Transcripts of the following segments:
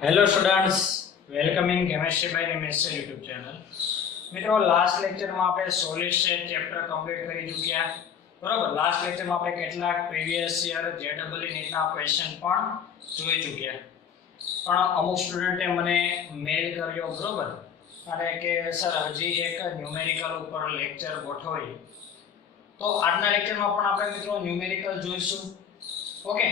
Hello students, welcoming chemistry by Nimesh YouTube channel. મિત્રો, last લેક્ચરમાં આપણે સોલિડ સ્ટેટ ચેપ્ટર કમ્પ્લીટ કરી ચૂક્યા. બરોબર, લાસ્ટ લેક્ચરમાં આપણે કેટલાક પ્રીવિયસ યર જેડબલઈ નીટના ક્વેશ્ચન પણ જોઈ ચૂક્યા. પણ અમુક સ્ટુડન્ટે મને મેલ કર્યો, બરોબર, અને કે સર હજી એક ન્યુમેરિકલ ઉપર લેક્ચર ગોઠવી. તો આજના લેક્ચરમાં પણ આપણે મિત્રો ન્યુમેરિકલ જોઈશું. ઓકે,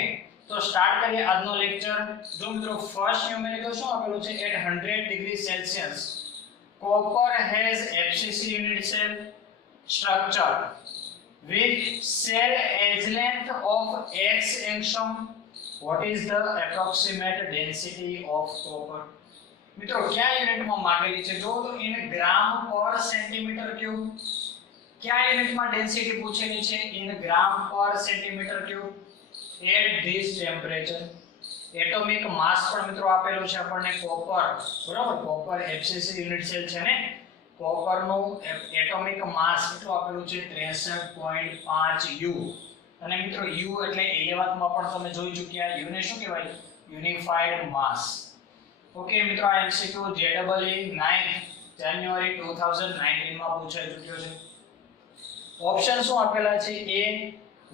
તો સ્ટાર્ટ કરીએ આજનો લેક્ચર. જો મિત્રો ફર્સ્ટ ન્યુમેરિકલ શું આપેલું છે? At 100 degree Celsius copper has FCC unit cell structure with cell edge length of x angstrom. What is the approximate density of copper? મિત્રો કયા યુનિટમાં માંગેલી છે? જો તો in gram per centimetre cube. કયા યુનિટમાં ડેન્સિટી પૂછેલી છે? In gram per centimetre cube. At this temperature. Atomic માસ પણ મિત્રો આપેલું છે આપણને કોપર, બરાબર. કોપર FCC યુનિટ સેલ છે ને, કોપર નું એટોમિક માસ કેટલું આપેલું છે? 63.5 U. અને મિત્રો U એટલે 11th માં પણ તમે જોઈ ચૂક્યા. U ને શું કહેવાય? યુનિફાઈડ માસ. ઓકે મિત્રો, આ MCQ JEE 9 જાન્યુઆરી 2019 માં પૂછાઈ ચૂક્યો છે. ઓપ્શન શું આપેલા છે? A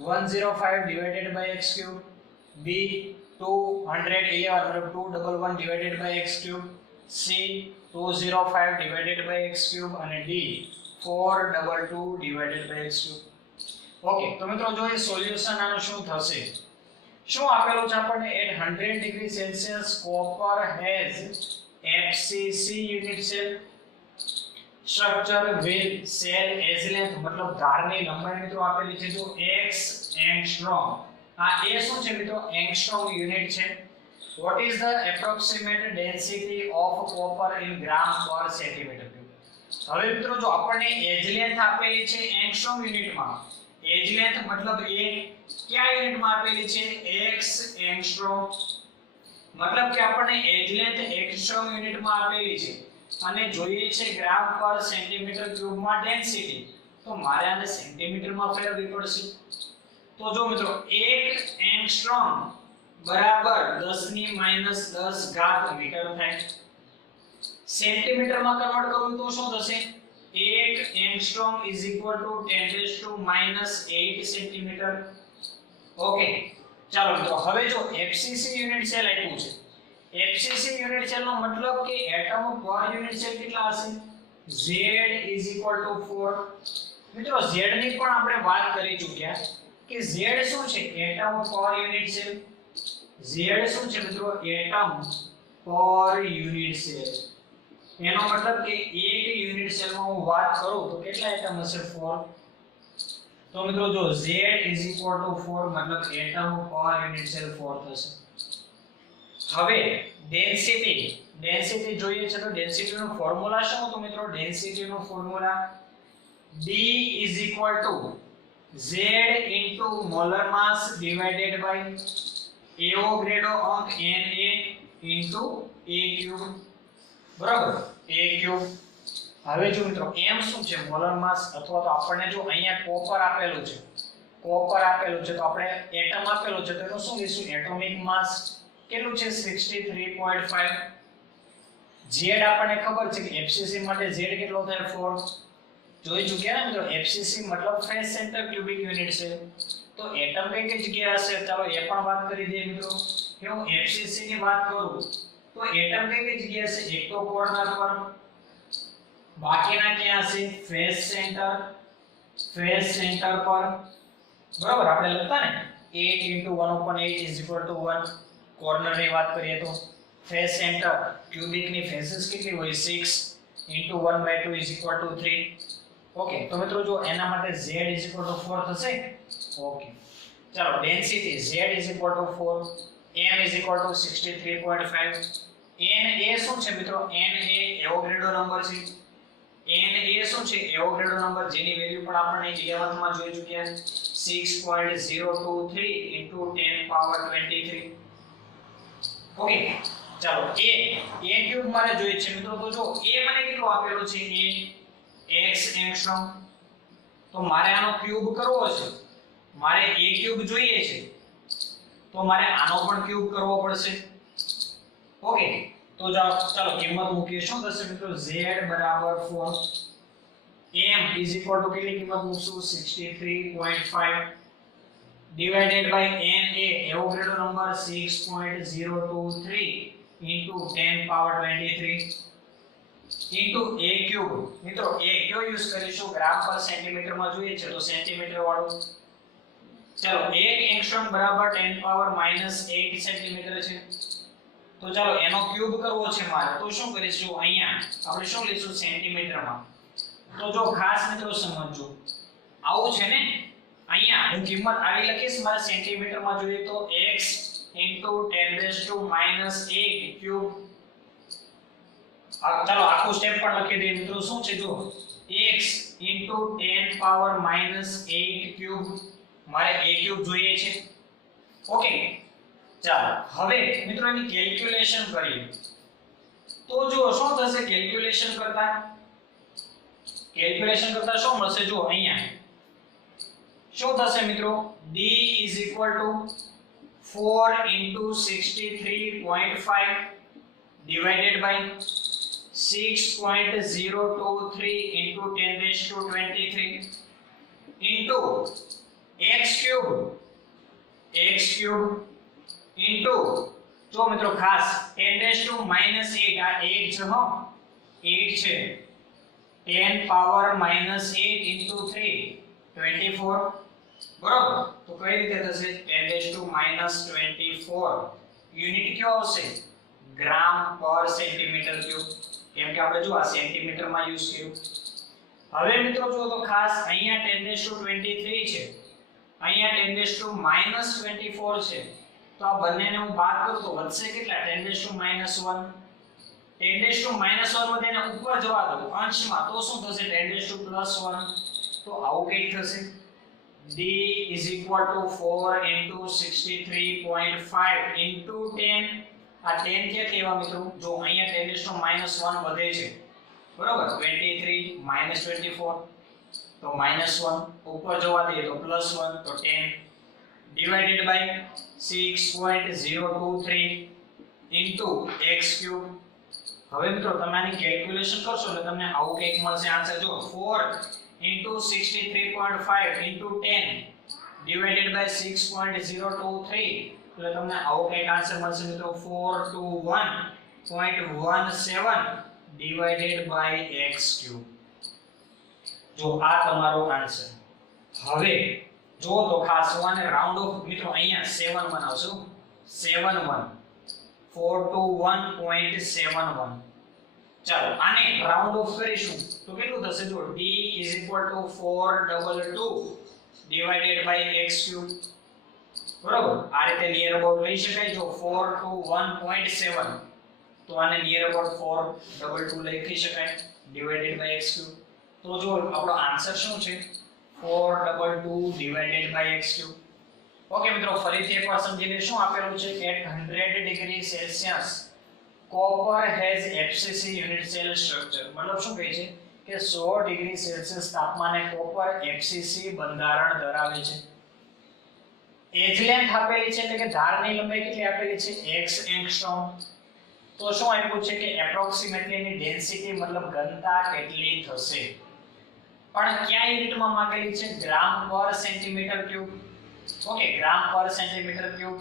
105 divided by x cube, b 211 मतलब 211 divided by x cube, c 205 divided by x cube અને d 422 divided by x cube. Okay, તો મિત્રો જો એ સોલ્યુશન આનું શું થશે? શું આપેલું છે આપણને? At 100 degree Celsius copper has FCC unit cell structure with cell edge length, મતલબ ધારની લંબાઈ મિત્રો આપેલી છે જો x એંગસ્ટ્રોમ. આ એ શું છે મિત્રો? એંગસ્ટ્રોમ યુનિટ છે. What is the approximate density of copper in gram per centimetre cube? હવે મિત્રો જો આપણને એજ લેન્થ આપેલી છે એંગસ્ટ્રોમ યુનિટમાં, એજ લેન્થ મતલબ એ કયા યુનિટમાં આપેલી છે? x angstrom. મતલબ કે આપણને એજ લેન્થ એંગસ્ટ્રોમ યુનિટમાં આપેલી છે અને જોઈએ છે ગ્રામ પર સેન્ટીમીટર ક્યુબમાં ડેન્સિટી, તો મારે આને સેન્ટીમીટરમાં ફેરવવી પડશે. તો જો મિત્રો 1 એંગસ્ટ્રોમ બરાબર 10 ની -10 ઘાત મીટર થાય. સેન્ટીમીટરમાં કન્વર્ટ કરવું તો શું થશે? 1 એંગસ્ટ્રોમ = 10⁻⁸ સેન્ટીમીટર. ઓકે, ચાલો મિત્રો, હવે જો FCC યુનિટ સેલ આપ્યું છે. FCC યુનિટ સેલ નો મતલબ કે એટમ પર યુનિટ સેલ કેટલા હશે? Z = 4. મિત્રો Z ની પણ આપણે વાત કરી ચૂક્યા કે Z શું છે? એટમ પર યુનિટ સેલ. Z શું છે મિત્રો? એટમ પર યુનિટ સેલ. એનો મતલબ કે એક યુનિટ સેલમાં હું વાત કરું તો કેટલા એટમ હશે? 4. તો મિત્રો જો Z = 4 મતલબ એટમ પર યુનિટ સેલ 4 થશે. હવે ડેન્સિટી જોઈએ છે તો ડેન્સિટીનો ફોર્મ્યુલા શું હતો મિત્રો? ડેન્સિટીનો formula D = Z * molar mass divided by Avogadro અંક Na * A³ બરાબર, A³. હવે જો મિત્રો m શું છે? મોલર માસ. અથવા તો આપણને જો અહીંયા કોપર આપેલું છે, તો આપણે એટમ આપેલું છે તો એનું શું લઈશું? એટોમિક માસ કેટલું છે? 63.5. Z આપણને ખબર છે કે FCC માટે Z કેટલો થાય? 4. જોઈ ચૂક્યા ને મિત્રો? FCC મતલબ ફેસ સેન્ટર ક્યુબિક યુનિટ છે. તો એટમ કઈ જગ્યાએ હશે? ચાલો એ પણ વાત કરી દઈએ મિત્રો. કે હું FCC ની વાત કરું તો એટમ કઈ જગ્યાએ હશે? એક તો કોર્નર પર, બાકીના ક્યાં હશે? ફેસ સેન્ટર પર. બરાબર, આપણે લખતા ને 8 * 1/8 = 1. કોર્નર ની વાત કરીએ તો ફેસ સેન્ટર ક્યુબિક ની ફેસીસ કેટલી હોય? 6 * 1/2 = 3. ઓકે, તો મિત્રો જો એના માટે Z = 4 થશે. ઓકે, ચાલો ડેન્સિટી Z = 4, m = 63.5. Na શું છે મિત્રો? Na એવોગાડ્રો નંબર છે. Na શું છે? એવોગાડ્રો નંબર, જેની વેલ્યુ પણ આપણે 11th માં જોઈ ચૂક્યા. 6.023 × 10⁻23. ઓકે, ચાલો A³ મારે જોઈએ છે મિત્રો. તો જો A મને કેટલો આપેલો છે? A x angstrom. તો મારે આનો ક્યુબ કરવો છે, મારે A³ જોઈએ છે, તો મારે આનો પણ ક્યુબ કરવો પડશે. ઓકે, તો ચાલો કિંમત મૂકીએ. શું થશે મિત્રો? z બરાબર 4, m ઇઝ ઇક્વલ ટુ કેટલી કિંમત મૂકશું? 63.5 divided by n A Avogadro number 6.023 into 10 power 23 into a cube. મિત્રો a કયો યુઝ કરીશું? ગ્રામ પર સેન્ટીમીટર માં જોઈએ છે તો સેન્ટીમીટર વાળું. ચાલો 1 એંગસ્ટ્રોમ બરાબર 10 પાવર -8 સેન્ટીમીટર છે. તો ચાલો એનો ક્યુબ કરવો છે મારે, તો શું કરીશું? અહીંયા આપણે શું લઈશું? સેન્ટીમીટરમાં. તો જો ખાસ મિત્રો સમજજો, આવું છે ને, અહીંયા હું કિંમત આવી લખીશ, મારે સેન્ટીમીટરમાં જોઈએ તો x * 10⁻⁸ ક્યુબ. ચાલો આખું સ્ટેપ પણ લખી દઈએ મિત્રો. શું છે? જો x * 10 પાવર -8 ક્યુબ, મારે a ક્યુબ જોઈએ છે. ઓકે, ચાલો હવે મિત્રો એની કેલ્ક્યુલેશન કરીએ. તો જો શું થશે? કેલ્ક્યુલેશન કરતા શું મળશે? જો અહીંયા શું થશે મિત્રો? d = 4 * 63.5 divided by 6.023 into 10⁻23 into x cube into જો મિત્રો ખાસ 10⁻⁸ આ 8 છે, હો 8 છે, 10 પાવર -8 into 3 24, બરોબર. તો કઈ રીતે થશે? 10⁻24 યુનિટ કયો આવશે? ગ્રામ પર સેન્ટીમીટર ક્યુબ. કેમ કે આપણે જો આ સેન્ટીમીટર માં યુઝ કર્યું. હવે મિત્રો જો તો ખાસ અહીંયા 10⁻23 છે, અહીંયા 10⁻24 છે. તો આ બંનેને હું ભાગ કરું તો વધશે કેટલા? 10⁻1. 10⁻1 વધીને ઉપર જવા દો અંશમાં, તો શું થશે? 10⁻+1. તો આવું કંઈક થશે. d = 4 * 63.5 into 10. આ 10 ક્યાંથી આવ્યા મિત્રો? જો અહીંયા 10⁻1 વધે છે, બરોબર. 23 -24 તો -1, ઉપર જવા દઈએ તો +1, તો 10 divided by 6.023 into x cube. હવે મિત્રો તમે આની કેલ્ક્યુલેશન કરશો એટલે તમને આવું કંઈક મળશે આન્સર. જો 4 * 63.5 into 10 divided by 6.023 એટલે તમને આવો કંઈક આન્સર મળશે મિત્રો. 421.17 divided by x cube. જો આ તમારો આન્સર. હવે જો તો ખાસ વાને રાઉન્ડ ઓફ મિત્રો અહીંયા 7 બનાવશું. 71 421.71. ચાલો આને રાઉન્ડ ઓફ કરીશું તો કેટલું થશે? જો d = 422 divided by x cube, બરોબર. આ રીતે નિયર અબાઉટ લઈ શકાય. જો 421.7 તો આને નિયર અબાઉટ 422 લખી શકાય divided by x cube. તો જો આપણો આન્સર શું છે? 422 divided by x cube. Okay મિત્રો, ફરીથી એકવાર સમજી લઈએ. શું આપેલું છે? at 100 degree Celsius copper has FCC unit cell structure. મતલબ શું કહે છે કે 100 ડિગ્રી સેલ્સિયસ તાપમાને કોપર FCC બંધારણ ધરાવે છે. એજ લેન્થ આપેલી છે, એટલે કે ધારની લંબાઈ કેટલી આપેલી છે? x angstrom. તો શું આપ્યું છે કે એપ્રોક્સિમેટલી એની ડેન્સિટી મતલબ ઘનતા કેટલી થશે, પણ કયા યુનિટમાં માંગેલી છે? ગ્રામ per centimetre cube. Okay, gram per centimetre cube.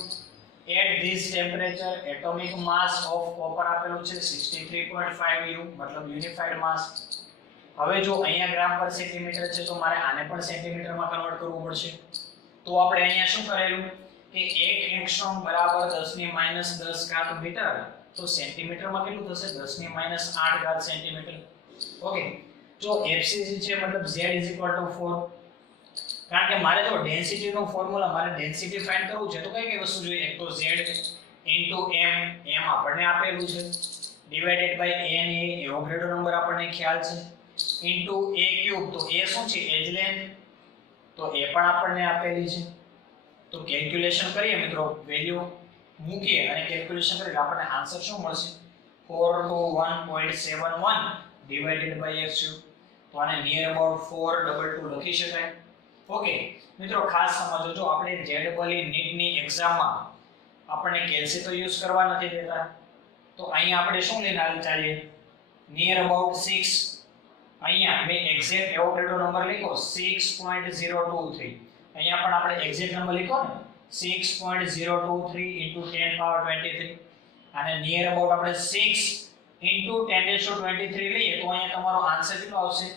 at this temperature atomic mass of copper આપેલું છે 63.5 u મતલબ યુનિફાઈડ માસ. હવે જો અહીંયા ગ્રામ પર સેન્ટીમીટર છે તો મારે આને પણ સેન્ટીમીટરમાં કન્વર્ટ કરવું પડશે. તો આપણે અહીંયા શું કરેલું કે 1 એંગસ્ટ્રોમ બરાબર 10⁻10 મીટર. તો સેન્ટીમીટરમાં કેટલું થશે? 10⁻8 સેન્ટીમીટર. ઓકે, જો FCC છે મતલબ z = 4. કારણ કે મારે જો ડેન્સિટી નો ફોર્મ્યુલા મારે ડેન્સિટી ફાઇન્ડ કરવું છે તો કઈ કઈ વસ્તુ જોઈએ? એક તો z m આપણને આપેલું છે, divided by n A Avogadro number આપણને ખ્યાલ છે, ઇન્ટુ a ક્યુબ. તો a શું છે? એજ લેન્થ, તો એ પણ આપણને આપેલી છે. તો કેલ્ક્યુલેશન કરીએ મિત્રો, વેલ્યુ મૂકીએ અને કેલ્ક્યુલેશન કરીએ તો આપણને આન્સર શું મળશે? 421.71 divided by x cube. તો આને નિયર અબાઉટ 422 લખી શકાય. ઓકે મિત્રો, ખાસ સમજો, જો આપણે જેડબલઈ નીટની એક્ઝામમાં આપણને કેલ્સી તો યુઝ કરવા નથી દેતા, તો અહીંયા આપણે શું લઈને ચાલીએ નિયર અબાઉટ 6 અહીંયા મેં એક્ઝેક્ટ એવોગાડ્રો નંબર લખ્યો 6.023 અહીંયા પણ આપણે એક્ઝેક્ટ નંબર લખ્યો ને 6.023 into 10 power 23 અને નિયર અબાઉટ આપણે 6 into 10⁻23 લઈએ તો અહીંયા તમારો આન્સર કેટલો આવશે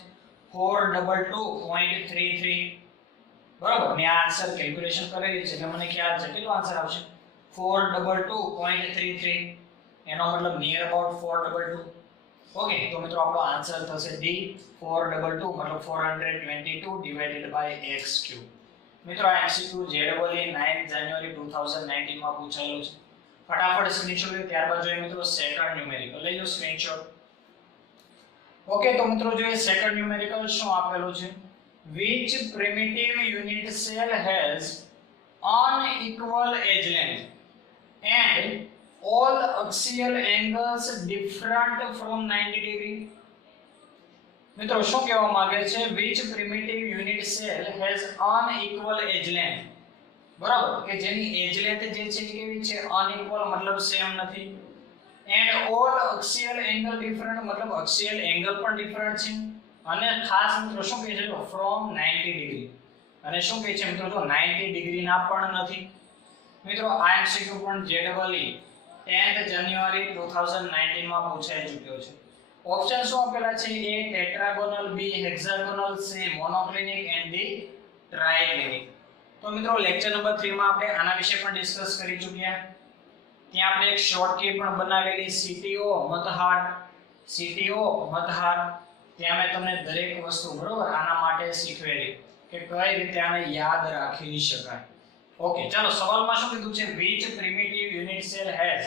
422.33 બરાબર મેં આ આન્સર કેલ્ક્યુલેશન કરેલી છે એટલે મને ખ્યાલ છે કેટલો આન્સર આવશે 422.33 એનો મતલબ નિયર અબાઉટ 422 ઓકે તો મિત્રો આપણો આન્સર થશે ડી 422 મતલબ 422 divided by x cube મિત્રો આ MCQ JEE 9 જાન્યુઆરી 2019 માં પૂછાયેલું છે ફટાફટ સ્ક્રીનશોટ લો ત્યારબાદ જોઈએ મિત્રો સેકન્ડ ન્યુમેરિકલ લઈ લો સ્ક્રીનશોટ ઓકે તો મિત્રો જોઈએ સેકન્ડ ન્યુમેરિકલ શું આપેલું છે which primitive unit cell has unequal edge length and all axial angles different from 90 degree મિત્રો શું કહેવા માંગે છે which primitive unit cell has unequal edge length બરાબર કે જેની એજ લેન્થ જે છે કેવી છે અનઇક્વલ મતલબ સેમ નથી and all axial angle different મતલબ axial angle પણ ડિફરન્ટ છે અને ખાસ મિત્રો શું કહે છે from 90 ડિગ્રી અને શું કહે છે મિત્રો જો 90 ડિગ્રી ના પણ નથી મિત્રો આ MCQ પણ JEE 10th જાન્યુઆરી 2019 માં પૂછાઈ ચૂક્યો છે ઓપ્શન શું આપેલા છે એ ટેટ્રાગોનલ બી હેક્સાગોનલ સી મોનોક્લિનિક એન્ડ ડી ટ્રાઇક્લિનિક તો મિત્રો લેક્ચર નંબર 3 માં આપણે આના વિશે પણ ડિસ્કસ કરી ચૂક્યા ત્યાં આપણે એક શોર્ટકટ પણ બનાવેલી CTO મતહાર ત્યાં મેં તમને દરેક વસ્તુ બરોબર આના માટે શીખવેલી કે કઈ રીતે આને યાદ રાખી શકાય ઓકે ચાલો સવાલમાં શું કીધું છે which primitive unit cell has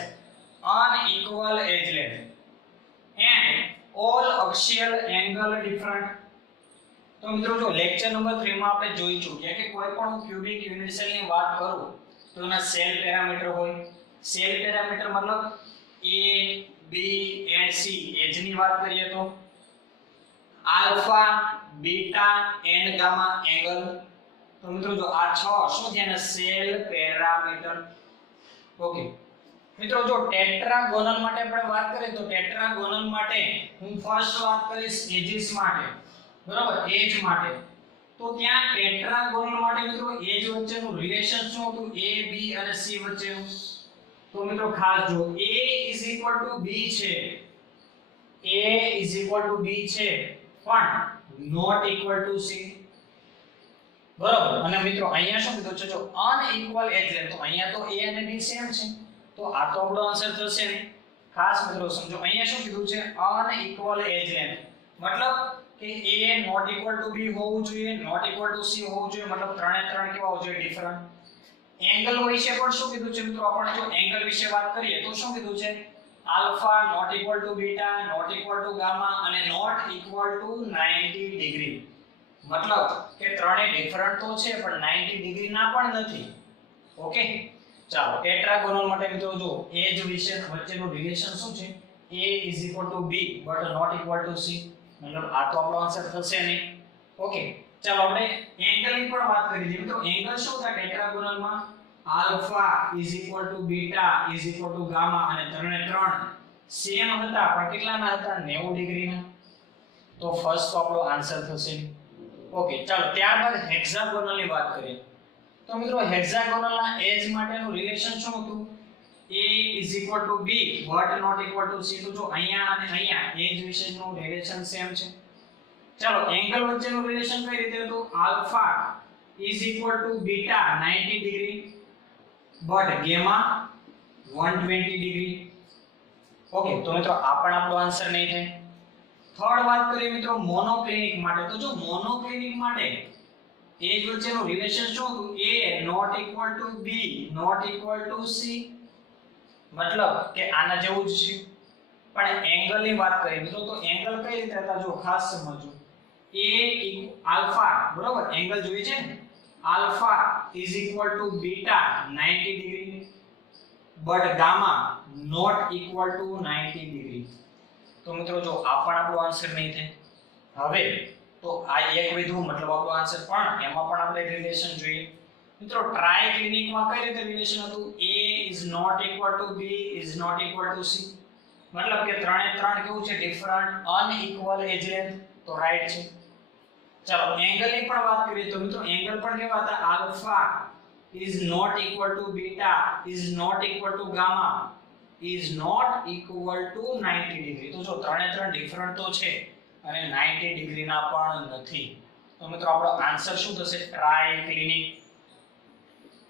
unequal edge length and all axial angle different તો મિત્રો જો લેક્ચર નંબર 3 માં આપણે જોઈ ચૂક્યા કે કોઈ પણ ક્યુબિક યુનિટ સેલ ની વાત કરું તો એના સેલ પેરામીટર હોય સેલ પેરામીટર મતલબ A B and C એજ ની વાત કરીએ તો alpha beta and gamma angle તો મિત્રો જો આ 6 શું છે ને સેલ પેરામીટર ઓકે મિત્રો જો ટેટ્રાગોનલ માટે આપણે વાત કરીએ તો ટેટ્રાગોનલ માટે હું ફર્સ્ટ વાત કરીશ એજીસ માટે બરાબર એજ માટે તો ત્યાં ટેટ્રાગોનલ માટે મિત્રો એજ વચ્ચેનું રિલેશન શું હતું A B અને C વચ્ચેનું તો મિત્રો ખાસ જો A B છે A B છે પણ not equal to C બરાબર અને મિત્રો અહીંયા શું કીધું છે જો અનઇક્વલ એજ લેન્થ તો અહીંયા તો A અને B સેમ છે તો આ તો આપણો આન્સર થશે ને ખાસ મિત્રો સમજો અહીંયા શું કીધું છે અનઇક્વલ એજ લેન્થ મતલબ કે A not equal to B હોવું જોઈએ not equal to C હોવું જોઈએ મતલબ ત્રણે ત્રણ કેવા હોવું જોઈએ ડિફરન્ટ એંગલ વિશે પણ શું કીધું છે મિત્રો આપણે જો એંગલ વિશે વાત કરીએ તો શું કીધું છે alpha not equal to beta not equal to gamma અને not equal to 90 ડિગ્રી મતલબ કે ત્રણે ડિફરન્ટ તો છે પણ 90 ડિગ્રી ના પણ નથી ઓકે ચાલો ટેટ્રાગોનલ માટે મિત્રો જો એજ વિશે વચ્ચેનું રિલેશન શું છે A B but not equal to C મતલબ આ તો આપણો આન્સર થશે નહીં ઓકે ચાલો આપણે એંગલ ની પણ વાત કરી લઈએ મિત્રો એંગલ શું થાય ટેટ્રાગોનલ માં આલ્ફા બીટા ગામા અને ત્રણે ત્રણ સેમ હતા પણ કેટલાના હતા 90 ડિગ્રીના તો ફર્સ્ટ તો આપણો આન્સર થશે ઓકે ચાલો ત્યારબાદ હેક્સાગોનલ ની વાત કરીએ તો મિત્રો હેક્સાગોનલ ના એજ માટેનું રિલેશન શું હતું A B but not equal to C તો જો અહીંયા અને અહીંયા એજ વિશેનું રિલેશન સેમ છે ચાલો એંગલ વચ્ચેનું રિલેશન કઈ રીતે હતું alpha beta 90 degree but gamma 120 degree okay તો મિત્રો આ પણ આપણો આન્સર નહીં થાય થર્ડ વાત કરીએ મિત્રો મોનોક્લિનિક માટે તો જો મોનોક્લિનિક માટે એજ વચ્ચેનું રિલેશન શું હતું A not equal to B not equal to C મતલબ કે આના જેવું જ છે પણ એંગલ ની વાત કરીએ મિત્રો તો એંગલ કઈ રીતે હતા જો ખાસ સમજો A આલ્ફા બરોબર એંગલ જોઈએ છે ને alpha beta 90 degree but gamma not equal to 90 degree તો મિત્રો જો આ પણ આપણો આન્સર નહીં થાય હવે તો આ એક વિધું મતલબ આપણો આન્સર પણ એમાં પણ આપણે રિલેશન જોઈએ મિત્રો ટ્રાઇક્લિનિક માં કઈ રીતે રિલેશન હતું A is not equal to B is not equal to C मतलब કે ત્રણે ત્રણ કેવું છે ડિફરન્ટ અનઇક્વલ એજ લેન્થ, તો રાઈટ છે. ચાલો એંગલ ની પણ વાત કરીએ તો મિત્રો એંગલ પણ કેવા હતા alpha is not equal to beta is not equal to gamma is not equal to 90 degree. તો જો ત્રણે ત્રણ ડિફરન્ટ તો છે અને 90 ડિગ્રી ના પણ નથી. તો મિત્રો આપણો આન્સર શું થશે ટ્રાઇક્લિનિક.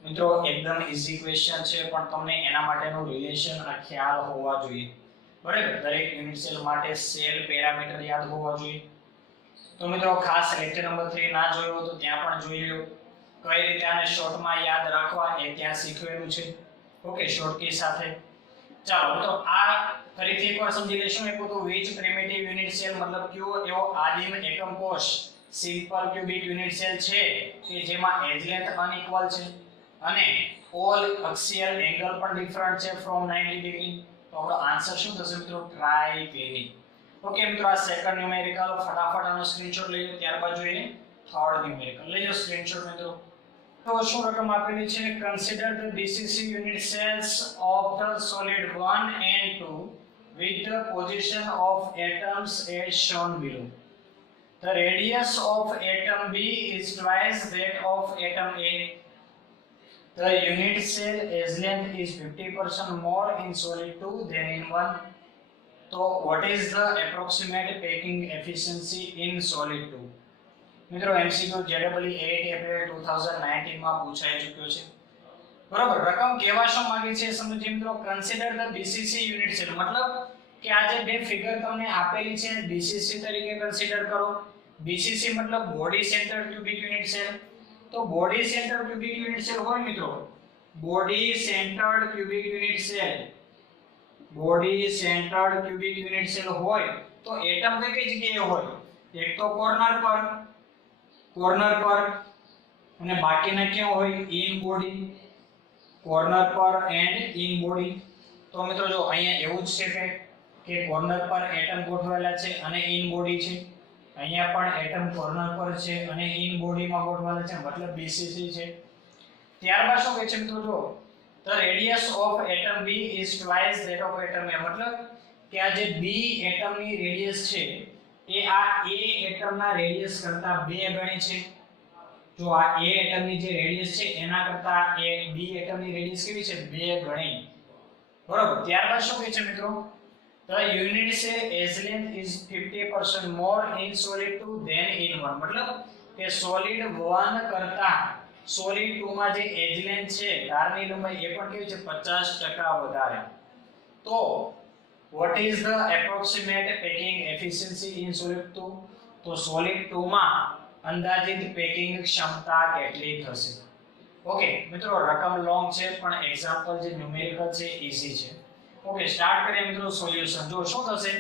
મિત્રો એકદમ ઈઝી ક્વેશ્ચન છે પણ તમને એના માટેનો રિલેશન આ ખ્યાલ હોવા જોઈએ. બરાબર, દરેક યુનિટ સેલ માટે સેલ પેરામીટર યાદ હોવા જોઈએ. તો મિત્રો ખાસ લેક્ચર નંબર 3 ના જોયો તો ત્યાં પણ જોઈ લો. કઈ રીતે આને શોર્ટમાં યાદ રાખવા એ ત્યાં શીખવેલું છે. ઓકે, શોર્ટકી સાથે. ચાલો તો આ ફરીથી એકવાર સમજી લેશું. એક તો which primitive unit cell મતલબ કયો એવો આદિમ એકમ કોષ સિમ્પલ ક્યુબિક યુનિટ સેલ છે કે જેમાં એજ લેન્થ અનઇક્વલ છે અને ઓલ એક્સિયલ એંગલ પણ ડિફરન્ટ છે ફ્રોમ 90 ડિગ્રી. તો આપણો આન્સર શું થશે મિત્રો ટ્રાઇક્લિનિક. ઓકે મિત્રો, આ સેકન્ડ ન્યુમેરિકલ ફટાફટ આનો સ્ક્રીનશોટ લઈ લો. ત્યારબાદ જોઈએ થર્ડ ન્યુમેરિકલ. લઈ લો સ્ક્રીનશોટ મિત્રો. તો શું રકમ આપેલી છે consider the BCC unit cells of the solid 1 and 2 with the position of atoms as shown below. The radius of atom B is twice that of atom A. The unit cell as length is 50% more in solid 2 than in 1. So what is the approximate packing efficiency in solid 2? મિત્રો MCQ JEE 8 April 2019 માં પૂછાઈ ચૂક્યો છે. બરાબર, રકમ કેવા શું માંગી છે સમજીએ મિત્રો. Consider the BCC unit cell મતલબ કે આ જે બે ફિગર તમને આપેલી છે બીસીસી તરીકે કન્સિડર કરો. બીસીસી મતલબ body centre cubic unit cell. તો body centre cubic unit cell હોય મિત્રો, body centred cubic unit cell, body centred cubic unit cell હોય તો એટમ કઈ જગ્યાએ હોય? એક તો કોર્નર પર અને બાકીના ક્યાં હોય? In body. કોર્નર પર એન્ડ ઇન બોડી. તો મિત્રો જો અહીંયા એવું જ છે કે કોર્નર પર એટમ ગોઠવેલા છે અને ઇન બોડી છે. અહીંયા પણ એટમ કોર્નર પર છે અને ઇન બોડીમાં ગોઠવેલા છે, મતલબ બીસીસી છે. ત્યારબાદ શું કહે છે મિત્રો જો the radius of atom B is twice that of atom A. મતલબ કે આ જે B એટમની રેડિયસ છે એ આ A એટમના રેડિયસ કરતા 2 ગણી છે. જો આ A એટમની જે રેડિયસ છે એના કરતા એ B એટમની રેડિયસ કેવી છે? 2 ગણી. બરોબર. ત્યારબાદ શું કહે છે મિત્રો? The unit cell as length is 50% more in solid 2 than in 1. મતલબ કે solid 1 કરતા solid 2 માં જે એજ લેન્થ છે ધારની લંબાઈ એ પણ કેવી છે? 50% વધારે. તો what is the approximate packing efficiency in solid 2? તો solid 2 માં અંદાજિત પેકિંગ ક્ષમતા કેટલી થશે? ઓકે મિત્રો, રકમ લોંગ છે પણ એક્ઝામ્પલ જે ન્યુમેરિકલ છે ઈઝી છે. ઓકે, સ્ટાર્ટ કરીએ મિત્રો સોલ્યુશન. જો શું થશે,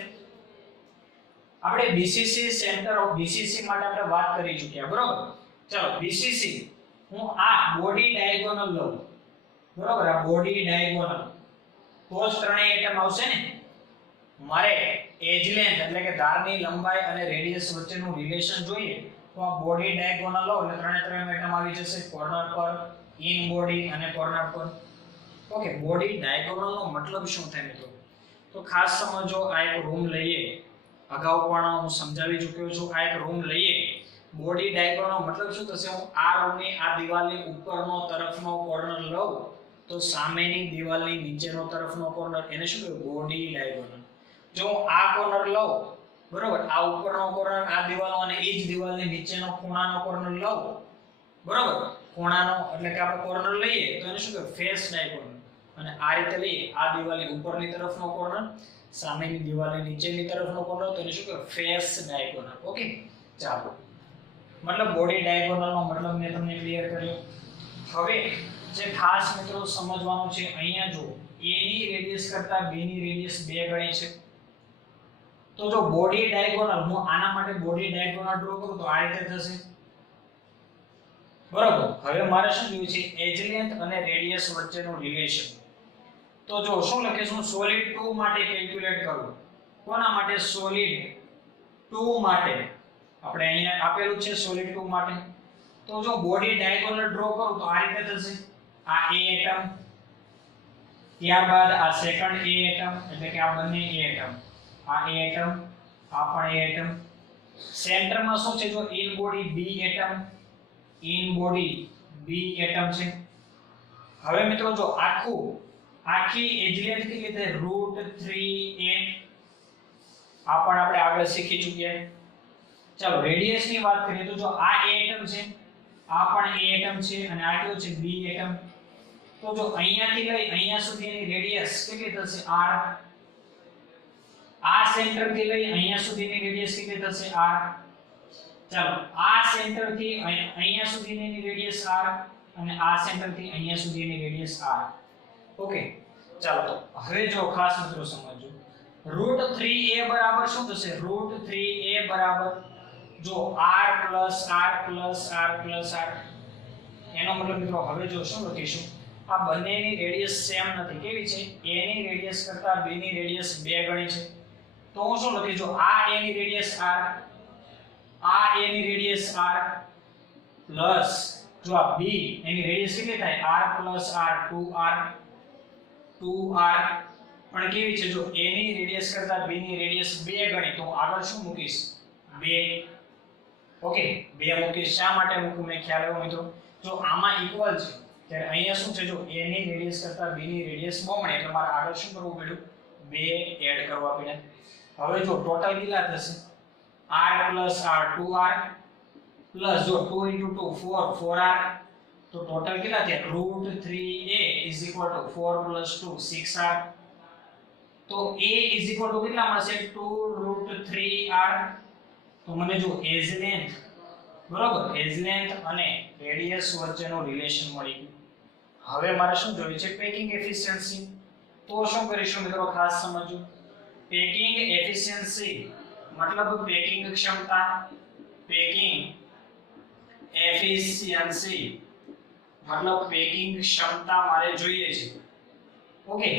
આપણે બીસીસી સેન્ટર ઓફ બીસીસી માટે આપણે વાત કરી ચૂક્યા. બરોબર, ચલો બીસીસી હું આ બોડી ડાયગોનલ લઉં. બરોબર, આ બોડી ડાયગોનલ તો જ ત્રણેય એટમ આવશે ને. મારે એજ લેન્થ એટલે કે ધારની લંબાઈ અને રેડિયસ વચ્ચેનું રિલેશન જોઈએ તો આ બોડી ડાયગોનલ લો એટલે ત્રણે ત્રણ એટમ આવી જશે કોર્નર પર, ઇન બોડી અને કોર્નર પર. ઓકે, બોડી ડાયગોનલ નો મતલબ શું થાય મિત્રો? તો ખાસ સમજો, આ એક રૂમ લઈએ, અગાઉ પણ હું સમજાવી ચૂક્યો છું. આ એક રૂમ લઈએ, બોડી ડાયગોનલ નો મતલબ શું થશે? હું આ રૂમની આ દિવાલની ઉપરનો તરફનો કોર્નર લઉં તો સામેની દિવાલની નીચેનો તરફનો કોર્નર, એને શું કહેવાય? Body diagonal. જો હું આ કોર્નર લઉં, બરોબર, આ ઉપરનો કોર્નર આ દિવાલનો અને એ જ દિવાલની નીચેનો ખૂણાનો કોર્નર લઉં, બરોબર, ખૂણાનો એટલે કે આપણે કોર્નર લઈએ તો એને શું કહેવાય? Face diagonal. અને આ રીતે લઈએ, આ દિવાલની ઉપરની તરફનો કોર્નર, સામેની દિવાલની નીચેની તરફનો કોર્નર, તો એને શું કહેવાય? Face diagonal. ઓકે, ચાલો, મતલબ બોડી ડાયગોનલ નો મતલબ મેં તમને ક્લિયર કર્યો. હવે જે ખાસ મિત્રો સમજવાનું છે, અહીંયા જો A ની રેડિયસ કરતા B ની રેડિયસ 2 ગણી છે. તો જો બોડી ડાયગોનલ હું આના માટે બોડી ડાયગોનલ ડ્રો કરું તો આ રીતે થશે. બરાબર, હવે મારે શું જોયું છે? એજ લેન્થ અને રેડિયસ વચ્ચેનું રિલેશન. તો જો શું લખીશું? સોલિડ 2 માટે કેલ્ક્યુલેટ કરું. કોના માટે? સોલિડ 2 માટે. આપણે અહીંયા આપેલું છે સોલિડ 2 માટે. તો જો બોડી ડાયગોનલ ડ્રો કરું તો આ રીતે થશે. આ A એટમ, ત્યારબાદ આ સેકન્ડ A એટમ એટલે કે આ બંને A એટમ, આ A એટમ, આ પણ A એટમ. સેન્ટરમાં શું છે? જો in body B atom, in body B atom છે. હવે મિત્રો જો આખી એજ લેન્થ કેટલી થાય? √3a. આ પણ આપણે આગળ શીખી ચૂક્યા. ચાલો રેડિયસ ની વાત કરીએ તો જો આ A એટમ છે, આ પણ A એટમ છે અને આ કયો છે? B atom. તો જો અહીંયાથી લઈ અહીંયા સુધીની રેડિયસ કેટલી થશે? r. આ સેન્ટર થી લઈ અહીંયા સુધીની રેડિયસ કેટલી થશે? r. ચાલો આ સેન્ટર થી અહીંયા સુધીની રેડિયસ r અને આ સેન્ટર થી અહીંયા સુધીની રેડિયસ r. ઓકે, ચાલો તો હવે જો ખાસ મિત્રો સમજો. √3a બરાબર શું થશે? √3a બરાબર જો r r r. એનો મતલબ મિત્રો હવે જો શું લખીશું? આ બંનેની રેડિયસ સેમ નથી. કેવી છે? a ની રેડિયસ કરતા b ની રેડિયસ 2 ગણી છે. તો હું શું લખીશ? જો આ a ની રેડિયસ r, આ a ની રેડિયસ r પ્લસ જો આ b એની રેડિયસ કેટલી થાય? r r 2r પણ કેવી છે? જો a ની રેડિયસ કરતા b ની રેડિયસ 2 ગણી તો આગળ શું મૂકીશ? 2. ઓકે, 2 મૂકીશ. શા માટે મૂકું મેં ખ્યાલ આવ્યો મિત્રો? જો આમાં ઇક્વલ છે ત્યારે અહીંયા શું છે? જો a ની રેડિયસ કરતા b ની રેડિયસ બમણી એટલે મારે આગળ શું કરવું પડ્યું? 2 એડ કરવા પડ્યા. હવે જો ટોટલ કેટલા થશે? r r 2r પ્લસ જો 2 * 2 4r તો ટોટલ કેટલા થયા? √3a = 4 + 2 6r. તો a કેટલા મળશે? 2√3r. તો મને જો એજ લેન્થ બરોબર, એજ લેન્થ અને રેડિયસ વચ્ચેનો રિલેશન મળી ગયું. હવે મારે શું જોઈએ છે? Packing efficiency. તો શું કરીશું મિત્રો? ખાસ સમજો. પેકિંગ એફિશિયન્સી મતલબ પેકિંગ ક્ષમતા. પેકિંગ એફિશિયન્સી મતલબ પેકિંગ ક્ષમતા મારે જોઈએ છે. ઓકે,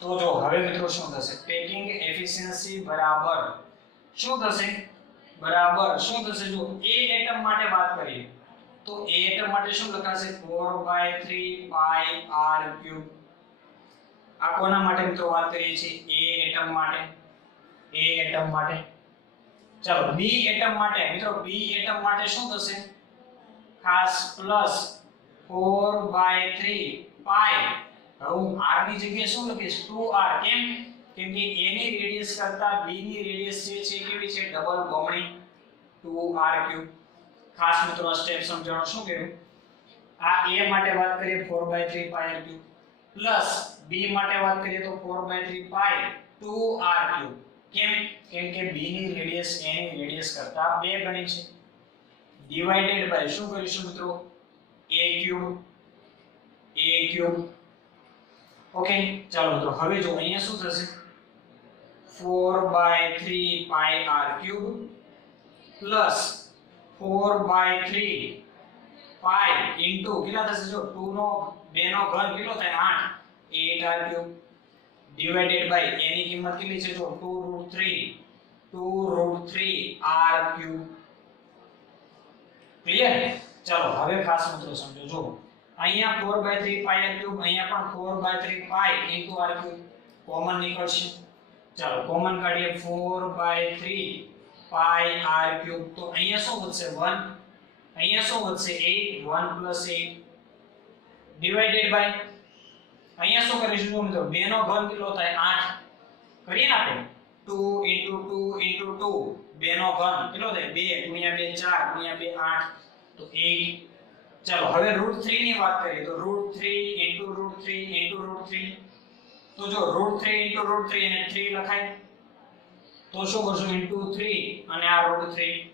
તો જો હવે મિત્રો શું થશે? પેકિંગ એફિશિયન્સી બરાબર શું થશે? જો a એટમ માટે વાત કરીએ તો a એટમ માટે શું લખાશે? 4/3 pi r3. આ કોના માટે મિત્રો વાત કરીએ છીએ? a એટમ માટે. ચાલો b એટમ માટે મિત્રો, b એટમ માટે શું થશે? ખાસ પ્લસ 4/3 pi. હવે હું r ની જગ્યાએ શું લખીશ? 2r. કેમ કે a ની રેડિયસ કરતા b ની રેડિયસ છે કેવી છે? ડબલ બમણી 2r3. ખાસ મિત્રો આ સ્ટેપ સમજાવવાનું શું કર્યું? આ a માટે વાત કરીએ 4/3 pi r3 પ્લસ b માટે વાત કરીએ તો 4/3 pi 2r3. કેમ કે b ની રેડિયસ a ની રેડિયસ કરતા 2 ગણી છે. ડિવાઇડેડ બાય શું કરીશું મિત્રો? a3. ઓકે, ચાલો મિત્રો હવે જો અહીંયા શું થશે? 4/3 pi r3 plus 4/3 pi into કેટલા થશે? જો 2 નો ઘન કેટલો થાય? 8 r3 ડિવાઇડેડ બાય a ની કિંમત કેટલી છે? જો 2√3 r3. ક્લિયર? ચાલો હવે ખાસ મિત્રો સમજો. જો અહીંયા 4/3 pi r3, અહીંયા પણ 4/3 pi into r3 કોમન નીકળશે. ચાલો કોમન કાઢીએ. 4/3 pi r3 તો અહીંયા શું વધશે? 1. અહીંયા શું વધશે? 8. 1 + 8 ડિવાઇડેડ બાય અહીંયા શું કરીશું? જો મિત્રો 2 નો ઘન કેટલો થાય? 8 કરીએ ને આપણે 2 * 2 * 2 2 નો ઘન કેટલો થાય? 2 * 2 = 4 * 2 8 તો 8. ચાલો હવે √3 ની વાત કરીએ તો √3 * √3 તો જો √3 * √3 અને 3 લખાય તો શું કરશું? *3 અને આ √3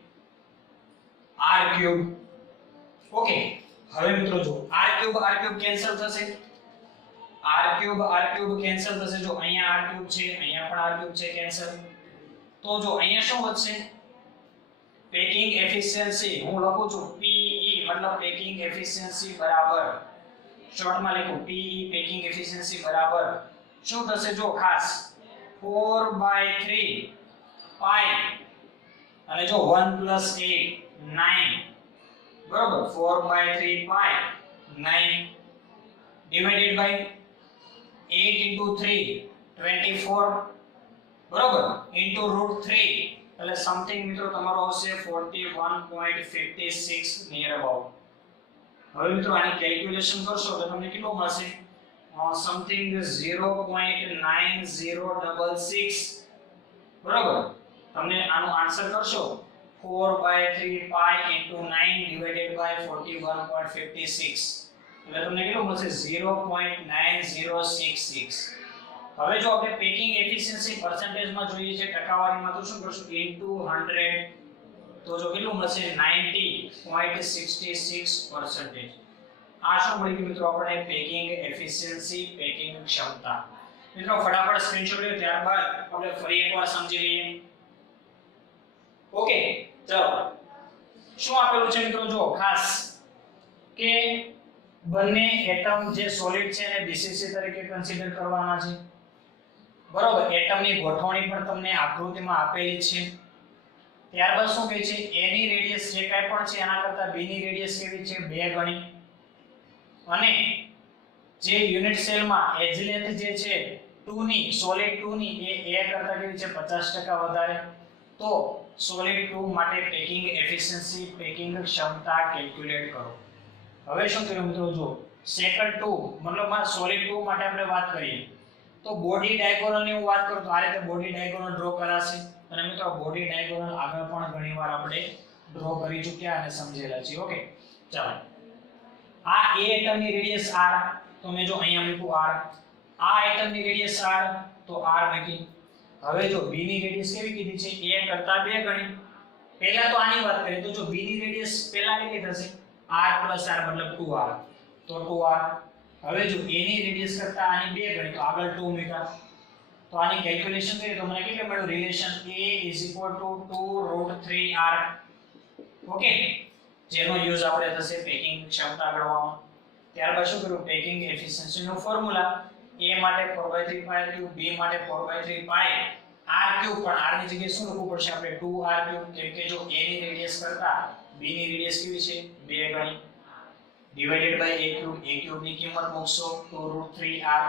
r3. ઓકે, હવે મિત્રો જો r3 કેન્સલ થશે. r3 કેન્સલ થશે. જો અહીંયા r3 છે, અહીંયા પણ r3 છે, કેન્સલ. તો જો અહીંયા શું વધશે? પેકિંગ એફિશિયન્સી હું લખું છું PE મતલબ પેકિંગ એફિશિયન્સી બરાબર શોર્ટમાં લખું PE પેકિંગ એફિશિયન્સી બરાબર શું થશે? જો ખાસ 4/3 pi અને જો 1 + 8 9 બરાબર 4/3 pi 9 ડિવાઇડેડ બાય 8 into 3 24 બરોબર into √3 એટલે સમથિંગ મિત્રો તમારો આવશે 41.56 નિયર અબાઉટ. હવે મિત્રો આની કેલ્ક્યુલેશન કરશો તો તમને કેટલો મળશે સમથિંગ 0.9066 બરોબર. તમને આનો આન્સર કરશો 4/3 pi into 9 divided by 41.56 એટલે તમને કેટલું મળશે 0.9066. હવે જો આપણે પેકિંગ એફિશિયન્સી પર્સન્ટેજ માં જોઈએ છે ટકાવારીમાં તો શું કરશું into 100 તો જો કેટલું મળશે 90.66%. આ શું મળી ગયું મિત્રો આપણે પેકિંગ એફિશિયન્સી પેકિંગ ક્ષમતા. મિત્રો ફટાફટ સ્ક્રીનશોટ લો ત્યારબાદ આપણે ફરી એકવાર સમજી લઈએ. ઓકે ચલો શું આપેલું છે મિત્રો જો ખાસ કે બંને એટમ જે સોલિડ છે એને બીસીસી તરીકે કન્સિડર કરવાના છે બરોબર. એટમની ગોઠવણી પણ તમને આકૃતિમાં આપેલી છે. ત્યારબાદ શું કહે છે a ની રેડિયસ જે કાંઈ પણ છે એના કરતા b ની રેડિયસ કેવી છે 2 ગણી અને જે યુનિટ સેલમાં એજ લેન્થ જે છે 2 ની સોલિડ 2 ની એ a કરતા કેવી છે 50% વધારે. તો સોલિડ 2 માટે પેકિંગ એફિશિયન્સી પેકિંગ ક્ષમતા કેલ્ક્યુલેટ કરો. હવે શું કર્યું મિત્રો જો સેકન્ડ 2 મતલબમાં સોલિડ 2 માટે આપણે વાત કરીએ તો બોડી ડાયગોનલ ની હું વાત કરું તો આ રીતે બોડી ડાયગોનલ ડ્રો કરાશે. અને મિત્રો બોડી ડાયગોનલ આગળ પણ ઘણીવાર આપણે ડ્રો કરી ચૂક્યા અને સમજેલા છે. ઓકે ચાલો આ a એટમની રેડિયસ r તો મેં જો અહીંયા મૂક્યું r. આ એટમની રેડિયસ r તો r મૂકી. હવે જો b ની રેડિયસ કેવી કીધી છે a કરતા 2 ગણી. પહેલા તો આની વાત કરીએ તો જો b ની રેડિયસ પહેલા કેટલી થશે r + r મતલબ 2r તો 2r. હવે જો a ની રેડિયસ કરતા આની 2 ગણી તો આગળ 2 મૂક્યા. તો આની કેલ્ક્યુલેશન કરીએ તો મને કેટલું મળ્યું રિલેશન a = 2√3r. ઓકે જેનો યુઝ આપણે થશે પેકિંગ ક્ષમતા ગણવામાં. ત્યારબાદ શું કર્યું પેકિંગ એફિશિયન્સી નો ફોર્મ્યુલા a માટે 4/3 pi ક્યુબ b માટે 4/3 pi r ક્યુબ પણ r ની જગ્યાએ શું લખવું પડશે આપણે 2r ક્યુબ કેમ કે જો a ની રેડિયસ કરતા b ની રેડિયસ કેવી છે 2 ગણી ડિવાઇડેડ બાય a ક્યુબ ની કિંમત મૂકશો 2√3r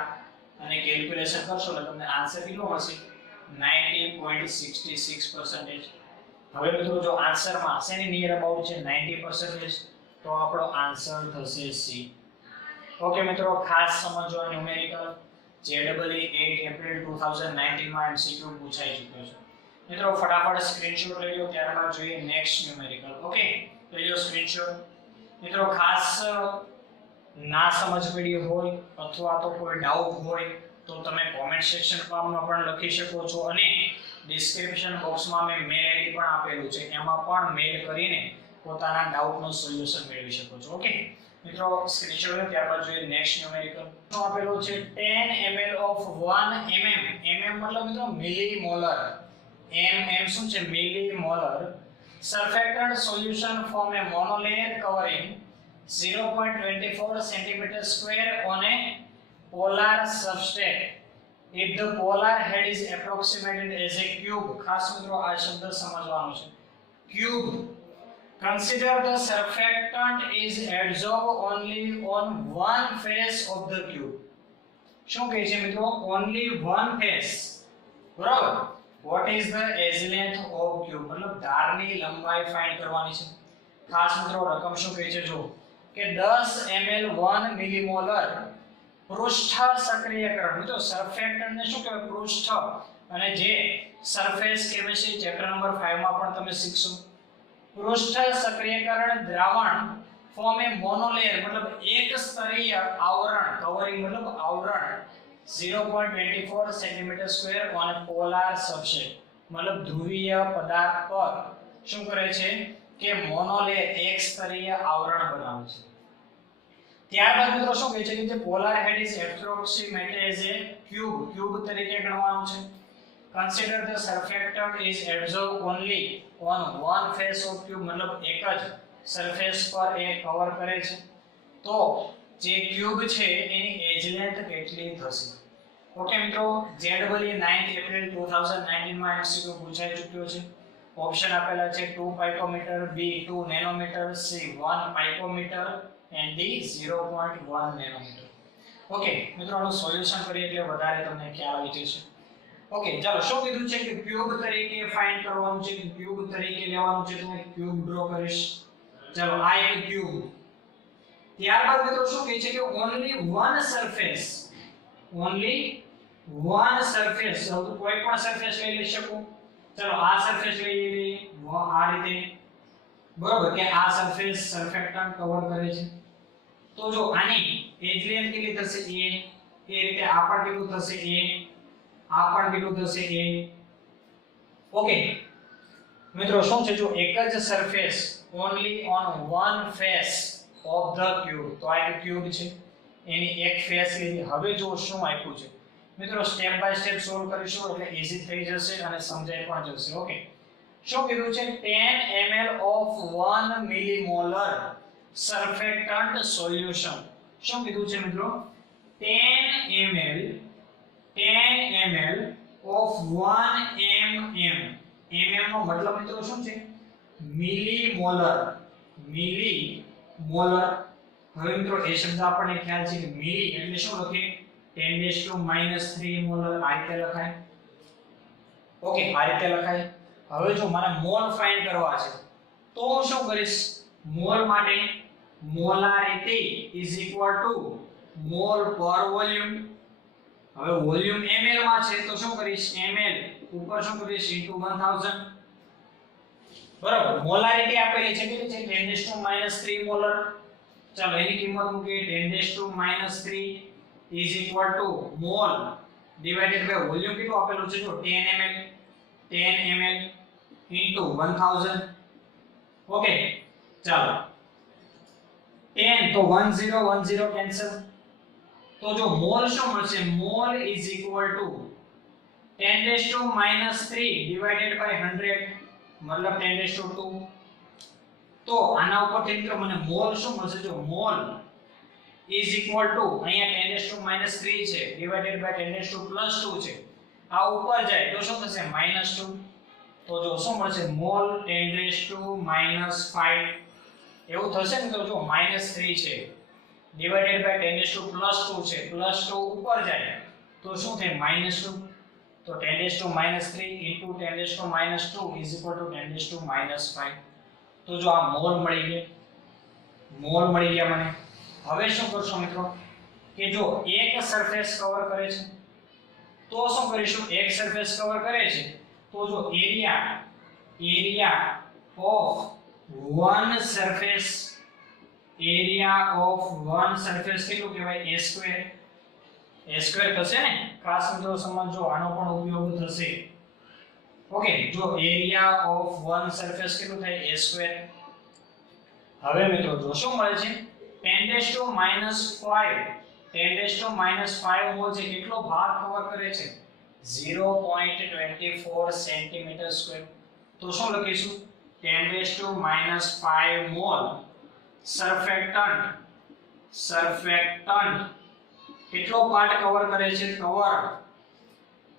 અને કેલ્ક્યુલેશન કરશો એટલે તમને આન્સર કેટલો મળશે 90.66%. હવે મિત્રો જો આન્સરમાં શેની નિયર અબાઉટ છે 90% તો આપણો આન્સર થશે C. ઓકે મિત્રો ખાસ સમજો ન્યુમેરિકલ JEE 8 એપ્રિલ 2019 માં MCQ પૂછાઈ ચૂક્યો છે. મિત્રો ફટાફટ સ્ક્રીનશોટ લઈ લો ત્યારબાદ જોઈએ નેક્સ્ટ ન્યુમેરિકલ. ઓકે લઈ લો સ્ક્રીનશોટ. મિત્રો ખાસ ના સમજ પડી હોય અથવા તો કોઈ ડાઉટ હોય તો તમે કોમેન્ટ સેક્શનમાં પણ લખી શકો છો અને ડિસ્ક્રિપ્શન બોક્સમાં મેં મેલ આઈડી પણ આપેલું છે એમાં પણ મેલ કરીને પોતાના ડાઉટનો સોલ્યુશન મેળવી શકો છો. ઓકે મિત્રો સ્ક્રીનશોટ લો ત્યારબાદ જોઈએ નેક્સ્ટ ન્યુમેરિકલ. શું આપેલું છે 10 ml of 1 mm મતલબ મિત્રો મિલીમોલર mm શું છે મિલીમોલર surfactant solution from a monolayer covering 0.24 centimeter square on a polar substrate if the polar head is approximated as a cube. ખાસ મિત્રો આ શબ્દ સમજવાનો છે cube. Consider the surfactant is adsorbed only on one face of the cube. શું કહે છે મિત્રો only one face બરાબર. what is the edge length of cube મતલબ ધારની લંબાઈ ફાઇન્ડ કરવાની છે. ખાસ મિત્રો રકમ શું કહે છે જો કે 10 ml 1 મિલીમોલર પૃષ્ઠ સક્રિયકરણ. મિત્રો સર્ફેક્ટન્ટ ને શું કહેવાય પૃષ્ઠ અને જે સરફેસ કેમિસ્ટ્રી ચેપ્ટર નંબર 5 માં પણ તમે શીખશો. પૃષ્ઠ સક્રિયકરણ દ્રાવણ ફોર્મ એ મોનોલેયર મતલબ એક સ્તરીય આવરણ કવરિંગ મતલબ આવરણ 0.24 centimetre square on polar substrate મતલબ ધ્રુવીય પદાર્થ પર શું કરે છે કે મોનોલેયર એક સ્તરીય આવરણ બનાવે છે. ત્યારબાદ મિત્રો શું કહે છે કે જે polar head is approximated as a cube તરીકે ગણવાનું છે. Consider the surfactant is adsorbed only on one face of cube મતલબ એક જ સરફેસ પર એ કવર કરે છે. તો જે ક્યુબ છે એની એજ લેન્થ કેટલી થશે. ઓકે મિત્રો JEE 9 એપ્રિલ 2019 માં MCQ પૂછાઈ ચૂક્યો છે. ઓપ્શન આપેલા છે 2 picometre B 2 nanometre C 1 picometre and D 0.1 nanometre. Okay મિત્રો આનું સોલ્યુશન કરીએ એટલે વધારે તમને ખ્યાલ આવી જશે. ઓકે ચાલો શું કીધું છે કે ક્યુબ તરીકે ફાઇન્ડ કરવાનું છે, ક્યુબ તરીકે લેવાનું છે, તો હું ક્યુબ ડ્રો કરીશ. ચાલો આ એક ક્યુબ. ત્યારબાદ મિત્રો શું કહે છે કે only one surface, only one surface, તો કોઈ પણ સરફેસ લઈ શકું. ચાલો આ સરફેસ લઈ લઈએ આ રીતે, બરોબર કે આ સરફેસ સરફેક્ટન્ટ કવર કરે છે. તો જો આની એજ લેન્થ કેટલી થશે a, એ રીતે આ પણ કેટલું થશે a, આ પણ કેટલું થશે a. ઓકે મિત્રો શું છે જો એક જ surface only on one face of the cube, તો આ એક ક્યુબ છે એની એક ફેસ લીધી. હવે જો શું આપ્યું છે મિત્રો, સ્ટેપ બાય સ્ટેપ સોલ્વ કરીશું એટલે ઈઝી થઈ જશે અને સમજાઈ પણ જશે. ઓકે શું કીધું છે 10 ml of 1 millimolar surfactant solution. શું કીધું છે મિત્રો 10 ml of 1 mm. mm નો મતલબ મિત્રો શું છે મિલીમોલર, મિલીમોલર. હવે મિત્રો એ શબ્દ આપણને ખ્યાલ છે કે મિલી એટલે શું લખીએ 10⁻³ મોલર, આ રીતે લખાય. ઓકે આ રીતે લખાય. હવે જો મારે મોલ ફાઇન્ડ કરવા છે તો હું શું કરીશ, મોલ માટે molarity is equal to mole પર વોલ્યુમ. હવે વોલ્યુમ ml માં છે તો શું કરીશ ml ઉપર શું કરીશ ઇન્ટુ 1000. બરાબર મોલારિટી આપેલી છે કેટલી છે 10⁻³ મોલર. ચાલો એની કિંમત મૂકીએ 10⁻³ is equal to mol divided by volume કેટલું આપેલું છે જો 10 ml into 1000. ઓકે ચાલો 10 તો 10 કેન્સલ. તો જો મોલ શું મળશે, mall is equal to 10⁻³ divided by 100 મતલબ 10⁻². તો આના ઉપરથી મિત્રો મને મોલ શું મળશે, જો મોલ is equal to અહીંયા 10⁻³ છે divided by 10⁻+2 છે, આ ઉપર જાય તો શું થશે -2. તો જો શું મળશે મોલ 10⁻⁵ એવું થશે ને. તો જો -3 છે divided by 10⁻+2 છે, +2 ઉપર જાય તો શું થાય -2. તો 10⁻³ into 10⁻² is equal to 10⁻⁵. તો જો આ મોલ મળી ગયા મને. હવે શું કરશો મિત્રો કે જો એક સરફેસ કવર કરે છે તો શું કરીશું, એક સરફેસ કવર કરે છે તો જો area of one surface, area of one surface કેટલું કહેવાય a સ્ક્વેર થશે ને. ખાસ મિત્રો સમજો આનો પણ ઉપયોગ થશે. ઓકે જો એરિયા ઓફ વન સરફેસ કેટલું થાય a સ્ક્વેર. હવે મિત્રો જો શું મળે છે 10⁻⁵ મોલ છે કેટલો ભાગ કવર કરે છે 0.24 સેન્ટીમીટર સ્ક્વેર. તો શું લખીશું 10⁻⁵ મોલ સરફેક્ટન્ટ કેટલો પાર્ટ કવર કરે છે, કવર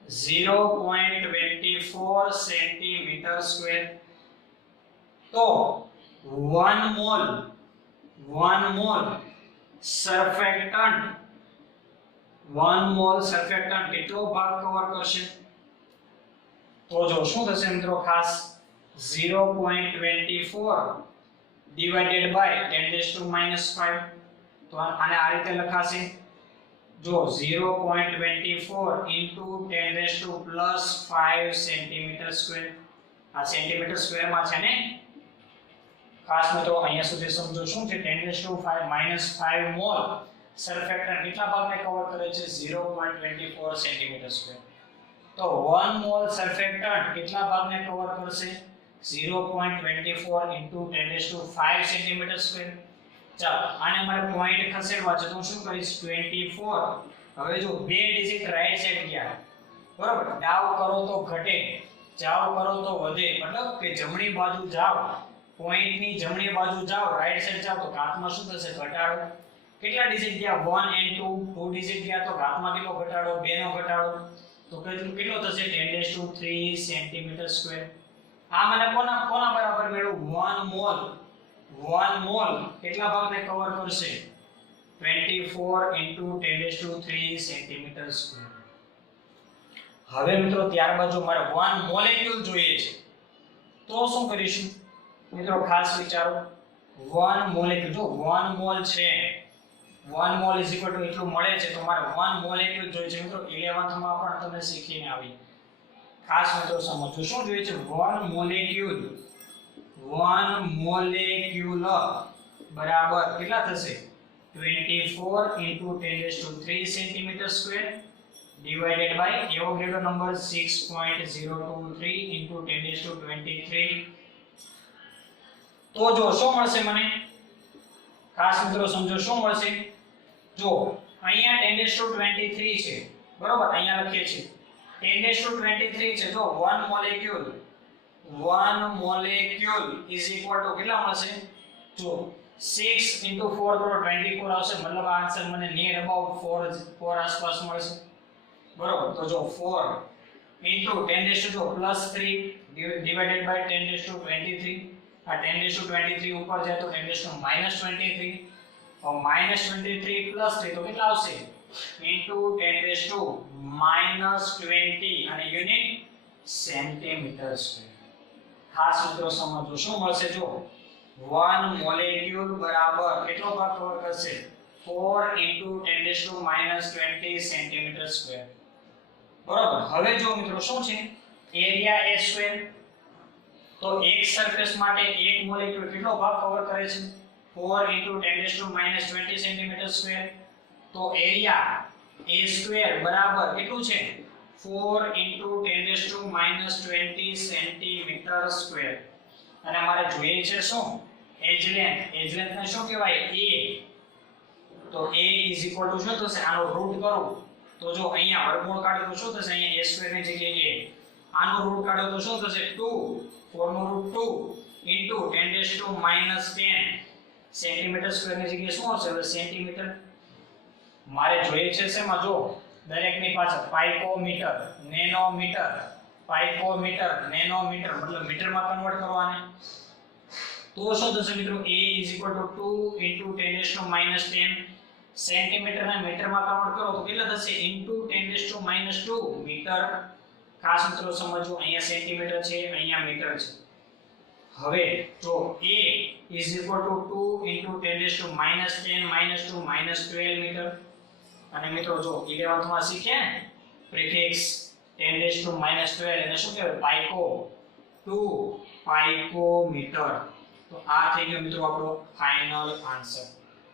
0.24 સેન્ટીમીટર સ્ક્વેર. તો 1 મોલ સરફેક્ટન્ટ કેટલો ભાગ કવર કરશે. તો જો શું થશે મિત્રો ખાસ 0.24 divided by 10⁻⁵. તો આને આ રીતે લખાશે જો 0.24 into 10⁻+5 સેન્ટીમીટર સ્ક્વેર. આ સેન્ટીમીટર સ્ક્વેર માં છે ને. ખાસ મિત્રો અહીંયા સુધી સમજો શું છે 10⁻⁵ મોલ સરફેક્ટન્ટ કેટલા ભાગને કવર કરે છે 0.24 સેન્ટીમીટર સ્ક્વેર. તો 1 મોલ સરફેક્ટન્ટ કેટલા ભાગને કવર કરશે 0.24 into 10⁵ સેન્ટીમીટર સ્ક્વેર. ચાલો આને મારે પોઈન્ટ ખસેડવા છે તો હું શું કરીશ 24. હવે જો બે ડિજિટ રાઈટ સાઈડ ગયા, બરોબર, ડાઉ કરો તો ઘટે, જાવ કરો તો વધે, મતલબ કે જમણી બાજુ જાવ, પોઈન્ટની જમણી બાજુ જાવ, રાઈટ સાઈડ જાવ તો ઘાતમાં શું થશે ઘટાડો. કેટલા ડિજિટ ગયા 1 and 2 ડિજિટ ગયા તો ઘાતમાં કેટલો ઘટાડો 2 નો ઘટાડો. તો કેટલો થશે 10⁻³ સેન્ટીમીટર સ્ક્વેર. આ મને કોના બરાબર મેળવું 1 મોલ કેટલા ભાગને કવર કરશે 24 into 10⁻³ સેન્ટીમીટર સ્ક્વેર. હવે મિત્રો ત્યારબાદ જો મારે 1 મોલેક્યુલ જોઈએ છે તો શું કરીશું મિત્રો ખાસ વિચારો. 1 મોલેક્યુલ જો 1 મોલ છે 1 મોલ ઇઝ ઇક્વલ ટુ એટલું મળે છે તો મારે 1 મોલેક્યુલ જોઈએ છે મિત્રો. 11th માં પણ તમે શીખીને આવી ખાસ મિત્રો સમજો શું જોઈએ છે. 1 મોલેક્યુલ બરાબર કેટલા થશે 24 into 10⁻³ centimetre square divided by Avogadro number 6.023 into 10⁻23. તો જો શું મળશે મને ખાસ મિત્રો સમજો શું મળશે. જો અહીંયા 10⁻23 છે બરોબર અહીંયા લખીએ છીએ 10⁻23 છે. જો 1 મોલેક્યુલ is equal to કેટલા મળશે. જો 6 into 4 કરો 24 આવશે મતલબ આ આન્સર મને નિયર અબાઉટ 4 આસપાસ મળશે બરોબર. તો જો 4 into 10 જો +3 divided by 10⁻23. આ 10⁻23 ઉપર જાય તો 10⁻23 और -23 + 3 તો કેટલા આવશે into 10⁻20 અને યુનિટ સેન્ટીમીટર સ્ક્વેર. ખાસ મિત્રો સમજો શું મળશે. જો 1 મોલેક્યુલ બરાબર કેટલો ભાગ કવર કરશે 4 into 10⁻20 સેન્ટીમીટર સ્ક્વેર બરાબર. હવે જો મિત્રો શું છે એરિયા a સ્ક્વેર. તો એક સરફેસ માટે એક મોલેક્યુલ કેટલો ભાગ કવર કરે છે 4 into 10⁻20 સેન્ટીમીટર સ્ક્વેર. તો એરિયા a સ્ક્વેર બરાબર કેટલું છે 4 into 10⁻20 સેન્ટીમીટર સ્ક્વેર. અને મારે જોઈએ છે શું એજ લેન્થ ને શું કહેવાય a. તો a is equal to શું થશે આનો રૂટ કરું તો જો અહીંયા વર્ગમૂળ કાઢો તો શું થશે અહીંયા a સ્ક્વેર ની જગ્યાએ a આનો રૂટ કાઢો તો શું થશે 2 4 નો રૂટ 2 into 10⁻10 સેન્ટીમીટર સ્ક્વેર ની જગ્યાએ શું આવશે હવે સેન્ટીમીટર. મારે જોઈએ છે શેમાં જો દરેકની પાછળ પાઇકોમીટર નેનોમીટર પાઇકોમીટર નેનોમીટર મતલબ મીટરમાં કન્વર્ટ કરવાને. તો શું થશે મિત્રો a is equal to 2 into 10⁻10 centimetre ને મીટરમાં કન્વર્ટ કરો તો કેટલા થશે into 10⁻2 મીટર. ખાસ મિત્રો સમજો અહીંયા સેન્ટીમીટર છે અહીંયા મીટર છે. હવે જો a is equal to 2 into 10⁻10 -2 -12 metre. અને મિત્રો જો 11th માં શીખ્યા ને પ્રિફિક્સ 10⁻12 એને શું કહેવાય પાઇકો 2 પાઇકોમીટર. તો આ થઈ ગયો મિત્રો આપણો ફાઇનલ આન્સર.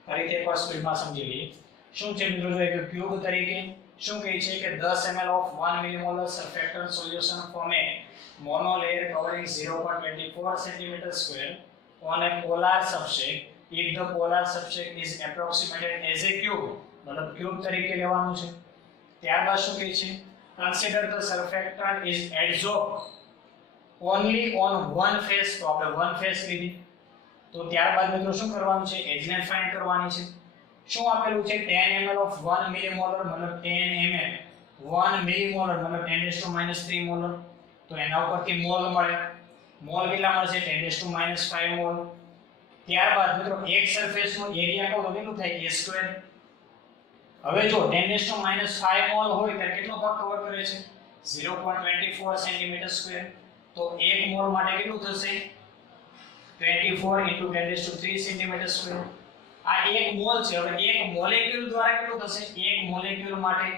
ફરીથી એકવાર સ્પીડમાં સમજી લઈએ શું છે મિત્રો. જો એક ક્યુબ તરીકે શું કહે છે કે 10 ml of 1 millimolar surfactant solution form a monolayer covering 0.24 centimeter square on a polar substrate if the polar substrate is approximated as a cube. મતલબ ક્યુબ તરીકે લેવાનું છે. ત્યારબાદ શું કહે છે consider the surfactant is adsorbed only on one phase. તો આપણે one phase લીધી. તો ત્યારબાદ મિત્રો શું કરવાનું છે એજ લેન્થ ફાઇન્ડ કરવાની છે. શું આપેલું છે 10 ml of 1 millimolar મતલબ 10 ml 1 millimolar મતલબ 10⁻³ મોલર. તો એના ઉપરથી મોલ મળે. મોલ કેટલા મળશે 10⁻5 મોલ. ત્યારબાદ મિત્રો એક સરફેસનો એરિયા કહો તો કેટલું થાય a સ્ક્વેર. હવે જો 10⁻5 મોલ હોય ત્યારે કેટલો ભાગ કવર કરે છે 0.24 સેન્ટીમીટર સ્ક્વેર. તો 1 મોલ માટે કેટલું થશે 24 into 10⁻³ સેન્ટીમીટર સ્ક્વેર. આ 1 મોલ છે. હવે એક મોલેક્યુલ દ્વારા કેટલું થશે એક મોલેક્યુલ માટે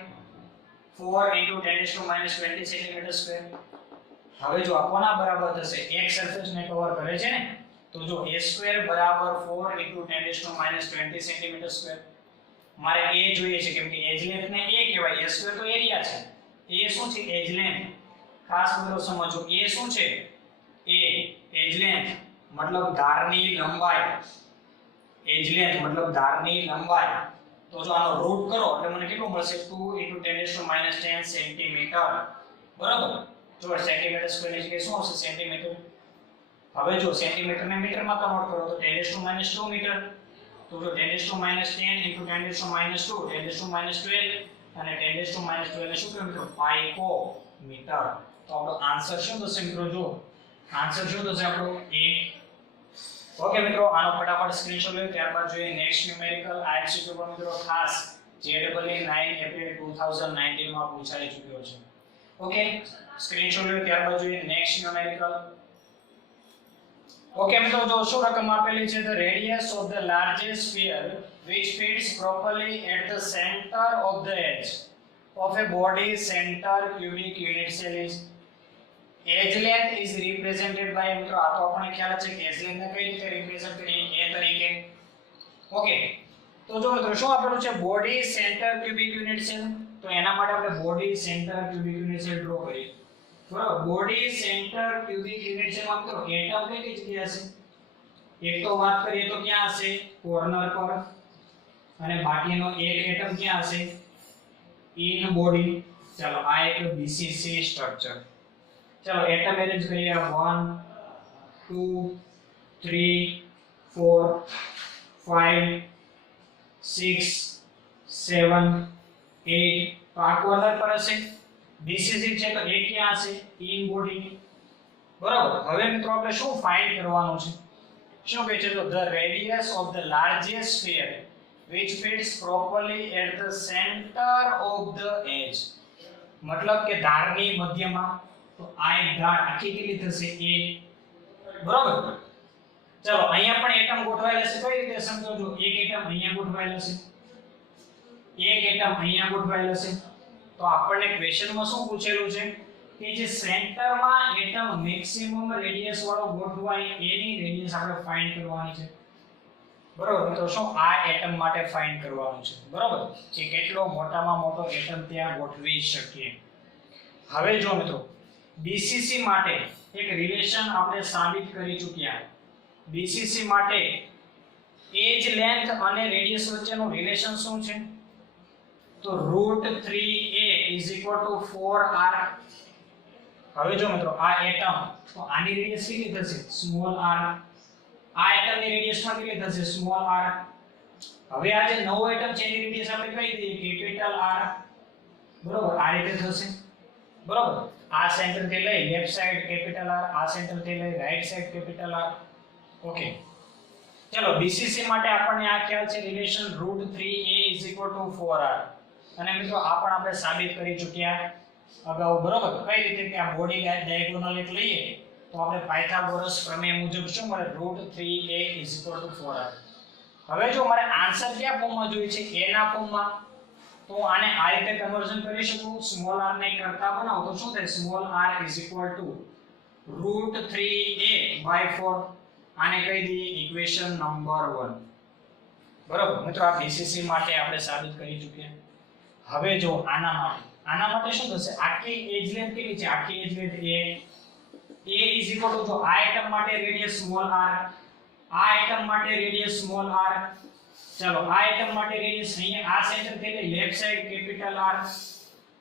4 into 10⁻20 સેન્ટીમીટર સ્ક્વેર. હવે જો આ કોના બરાબર થશે એક સરફેસ ને કવર કરે છે ને તો જો a સ્ક્વેર બરાબર 4 into 10⁻20 સેન્ટીમીટર સ્ક્વેર. મારે a જોઈએ છે કેમ કે એજ લેન્થ ને a કહેવાય. a સ્ક્વેર તો એરિયા છે. a શું છે એજ લેન્થ. ખાસ મિત્રો સમજો a શું છે a એજ લેન્થ મતલબ ધારની લંબાઈ. એજ લેન્થ મતલબ ધારની લંબાઈ. તો જો આનો રૂટ કરો એટલે મને કેટલું મળશે 2 into 10⁻10 સેન્ટીમીટર બરાબર. જો સેન્ટીમીટર સ્ક્વેર ની જગ્યાએ શું આવશે સેન્ટીમીટર. હવે જો સેન્ટીમીટર ને મીટરમાં કન્વર્ટ કરો તો 10⁻² મીટર. તો જો 10⁻10 into 10⁻2 10⁻12 અને 10⁻12 ને શું કહેવાય મિત્રો પાઇકોમીટર. તો આપણો આન્સર શું થશે મિત્રો જો આન્સર શું થશે આપણો a. ઓકે મિત્રો, આનો ફટાફટ સ્ક્રીનશોટ લો. ત્યારબાદ જોઈએ નેક્સ્ટ ન્યુમેરિકલ. આ એમસીક્યુ પર મિત્રો ખાસ JEE 9 એપ્રિલ 2019 માં પૂછાઈ ચૂક્યો છે. ઓકે, સ્ક્રીનશોટ લો. ત્યારબાદ જોઈએ નેક્સ્ટ ન્યુમેરિકલ. ઓકે મિત્રો, જો શું રકમ આપેલી છે, the radius of the largest sphere which fits properly at the center of the edge of a body center cubic unit cell is edge length is represented by, મિત્રો આ તો આપણને ખ્યાલ છે કે edge length ને કઈ રીતે રિપ્રેઝન્ટ કરીએ, a તરીકે. ઓકે, તો જો મિત્રો શું આપેલું છે, body centre cubic unit cell. તો એના માટે આપણે body centre cubic unit cell draw કરીએ. બરાબર, body centre cubic unit cell માં મિત્રો એટમ કઈ જગ્યાએ હશે? એક તો વાત કરીએ તો ક્યાં હશે? કોર્નર પર. અને બાકીનો એક એટમ ક્યાં હશે? In body. ચાલો આ એક બીસીસી સ્ટ્રક્ચર. चलो एटम अरेंज करिए. 1 2 3 4 5 6 7 8. तो आ कॉर्नर पर हશે. बीसीसी છે તો એ ક્યાં હશે? In body. બરાબર. હવે મિત્રો આપણે શું ફાઇન્ડ કરવાનું છે? શું કહે છે? તો the radius of the largest sphere which fits properly at the center of the edge. मतलब કે ધારની મધ્યમાં. તો આ એક ધાર આખી કેટલી થશે? a. બરાબર. ચલો અહીંયા પણ એટમ ગોઠવાયેલા છે. કઈ રીતે સમજો? જો એક એટમ અહીંયા ગોઠવાયેલા છે, એક એટમ અહીંયા ગોઠવાયેલા છે. તો આપણને ક્વેશ્ચનમાં શું પૂછેલું છે કે જે સેન્ટરમાં એટમ મેક્સિમમ રેડિયસ વાળો ગોઠવાય એની રેડિયસ આપણે ફાઇન્ડ કરવાની છે. બરાબર. તો શું આ એટમ માટે ફાઇન્ડ કરવાનું છે. બરાબર, કે કેટલો મોટામાં મોટો એટમ ત્યાં ગોઠવી શકીએ. હવે જો મિત્રો બીસીસી માટે એક રિલેશન આપણે સાબિત કરી ચૂક્યા. બીસીસી માટે એજ લેન્થ અને રેડિયસ વચ્ચેનું રિલેશન શું છે? તો √3a = 4r. હવે જો મિત્રો આ એટમ, તો આની રેડિયસ કેટલી થશે? Small r. આ એટમની રેડિયસ માં કેટલી થશે? Small r. હવે આ જે નવો એટમ છે એની રેડિયસ આપણે કહી દઈએ કેપિટલ R. બરોબર, આ રીતે થશે. બરોબર, આ સેન્ટર થી લઈ લેફ્ટ સાઈડ કેપિટલ R, આ સેન્ટર થી લઈ right side capital R. Okay, ચલો બીસીસી માટે આપણને આ ખ્યાલ છે રિલેશન √3a = 4r. અને મિત્રો આ પણ આપણે સાબિત કરી ચૂક્યા અગાઉ. બરોબર, કઈ રીતે કે આ બોડી ડાયગોનલ એક લઈએ તો આપણે પાયથાગોરસ પ્રમેય મુજબ શું મળે? √3a = 4r. હવે જો મારે આન્સર કયા ફોર્મમાં જોઈએ છે? a ના ફોર્મમાં. તો આને આ રીતે કન્વર્ઝન કરી શકું. સ્મોલ r ને કરતા બનાવો તો શું થાય? Small r = √3a/4. આને કહી દઈએ ઇક્વેશન નંબર 1. બરોબર મિત્રો, આ બીસીસી માટે આપણે સાબિત કરી ચૂક્યા. હવે જો આના માટે શું થશે? આખી એજ લેન્થ કેટલી છે? આખી એજ લેન્થ a = જો આ એટમ માટે રેડિયસ સ્મોલ r, આ એટમ માટે રેડિયસ સ્મોલ r. ચલો આ એટમ માટે રેડિયસ અહીંયા આ સેન્ટર થી લઈ લેફ્ટ સાઈડ કેપિટલ R,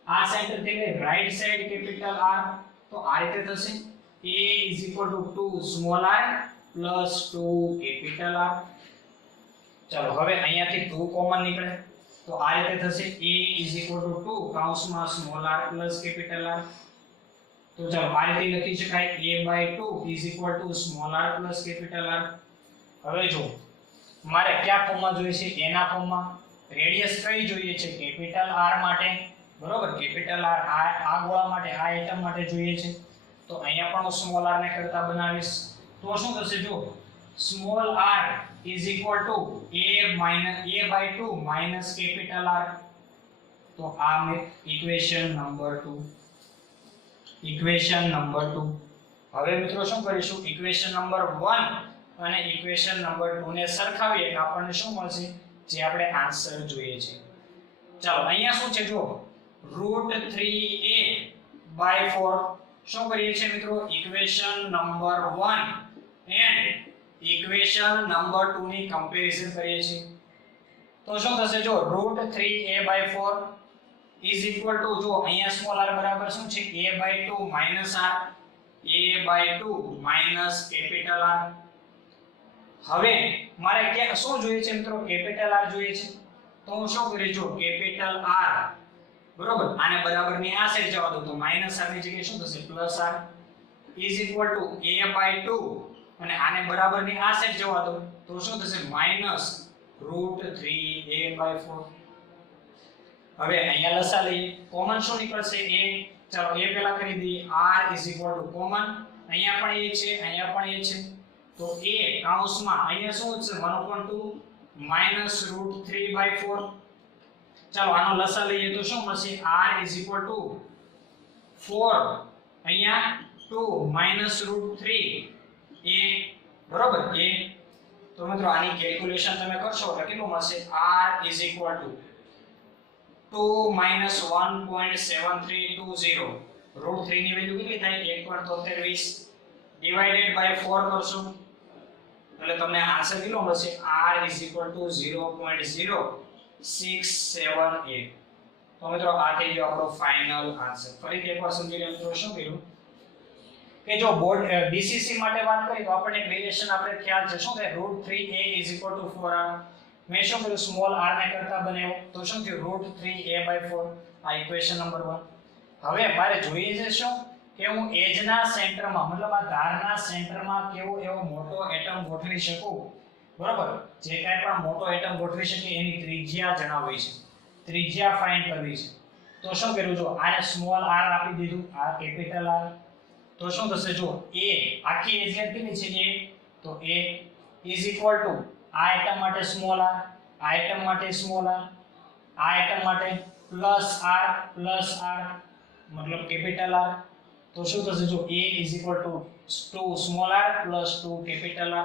આ સેન્ટર થી લઈ રાઈટ સાઈડ કેપિટલ R. તો આ રીતે થશે a = 2 small r + 2 capital R. ચલો હવે અહીંયાથી 2 કોમન નીકળે તો આ રીતે થશે a = 2 કૌંસમાં સ્મોલ r + કેપિટલ R. તો ચલો આ રીતે લખી શકાય a/2 = small r + capital R. હવે જો મારે કયા ફોર્મમાં જોઈએ છે? a ના ફોર્મમાં. રેડિયસ કઈ જોઈએ છે? કેપિટલ R માટે. બરોબર, કેપિટલ R આ ગોળા માટે, આ એટમ માટે જોઈએ છે. તો અહીંયા પણ હું સ્મોલ r ને કરતા બનાવીશ. તો શું થશે? જો small r = a/2 - capital R. તો આ મે ઇક્વેશન નંબર 2. Equation number 2. હવે મિત્રો શું કરીશું? ઇક્વેશન નંબર 1 અને ઇક્વેશન નંબર 2 ને સરખાવીએ એટલે આપણને શું મળશે? જે આપણે આન્સર જોઈએ છે. ચાલો અહીંયા શું છે? જો √3a/4. શું કરીએ છીએ મિત્રો? Equation number 1 and equation number 2 ની કમ્પેરીઝન કરીએ છીએ. તો શું થશે? જો √3a/4 = જો અહીંયા સ્મોલ r બરાબર શું છે? a/2 - r, a/2 - capital R. હવે મારે કે શું જોઈએ છે મિત્રો? કેપિટલ R જોઈએ છે. તો હું શું કરીશ? જો કેપિટલ R, બરોબર, આને બરાબર ની આ સાઈડ જવા દો તો -r ની જગ્યાએ શું થશે? +r = a/2 અને આને બરાબરની આ સાઈડ જવા દો તો શું થશે -√3a/4. હવે અહીંયા લસા લઈએ, કોમન શું નીકળશે a. ચાલો a પહેલા કરી દઈએ. r કોમન, અહીંયા પણ a છે, અહીંયા પણ a છે, તો a કૌંસમાં અહીંયા શું છે 1/2 -√3/4. ચાલો આનો લસા લઈએ તો શું મળશે r 4, અહીંયા 2 -√3 a, બરોબર a. તો મિત્રો આની કેલ્ક્યુલેશન તમે કરશો એટલે કેટલું મળશે r 2 -1.7320. √3 ની વેલ્યુ કેટલી થાય 1.73 ડિવાઇડેડ બાય 4 કરશો એટલે તમને આન્સર કેટલો મળશે r 0.0678. તો મિત્રો આ થઈ ગયો આપણો ફાઇનલ આન્સર. ફરીથી એકવાર સમજી લો મિત્રો શું કર્યું કે જો બોર્ડ ડીસીસી માટે વાત કરીએ તો આપણને એક રિલેશન આપણે ખ્યાલ છે શું થાય √3a 4r. મેં શું કર્યું સ્મોલ r ને કરતા બનાવ્યો તો શું થયું √3a/4. આ ઇક્વેશન નંબર 1. હવે મારે જોઈએ છે શું કે હું એજના સેન્ટરમાં મતલબ આ ધારના સેન્ટરમાં કેવો એવો મોટો એટમ ગોઠવી શકું, બરોબર. જે કાંઈ પણ મોટો એટમ ગોઠવી શકે એની ત્રિજ્યા જણાવવી છે, ત્રિજ્યા ફાઇન્ડ કરવી છે. તો શું કર્યું જો આને સ્મોલ r આપી દીધું, આ કેપિટલ r. તો શું થશે જો a આખી એજ કેટલી છે a, તો a આ આઇટમ માટે સ્મોલ r, આ આઇટમ માટે સ્મોલ r, આ આઇટમ માટે પ્લસ r મતલબ કેપિટલ R. તો શું થશે જો a 2 small r plus 2 capital R.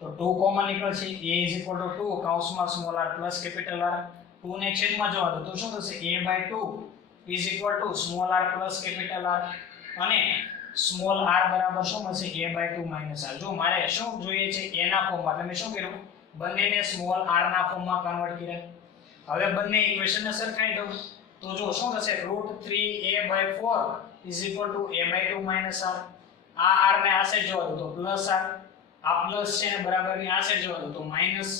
તો 2 કોમન નીકળશે, a 2 કૌંસમાં small r plus capital R. 2 ને છેદમાં જવા દો તો શું થશે a/2 small r plus capital R. અને સ્મોલ r બરાબર શું મળશે a/2 માઈનસ r. જો મારે શું જોઈએ છે a ના ફોર્મમાં, તમે શું કર્યું બંનેને સ્મોલ r ના ફોર્મમાં કન્વર્ટ કર્યા. હવે બંને ઇક્વેશનને સરખાઈ દો તો જો શું થશે √3a/4 a/2 માઈનસ r. આ r ને આ સાઈડ જવા દો તો પ્લસ r, આ પ્લસ છે ને બરાબરની આ સાઈડ જવા દો તો માઈનસ.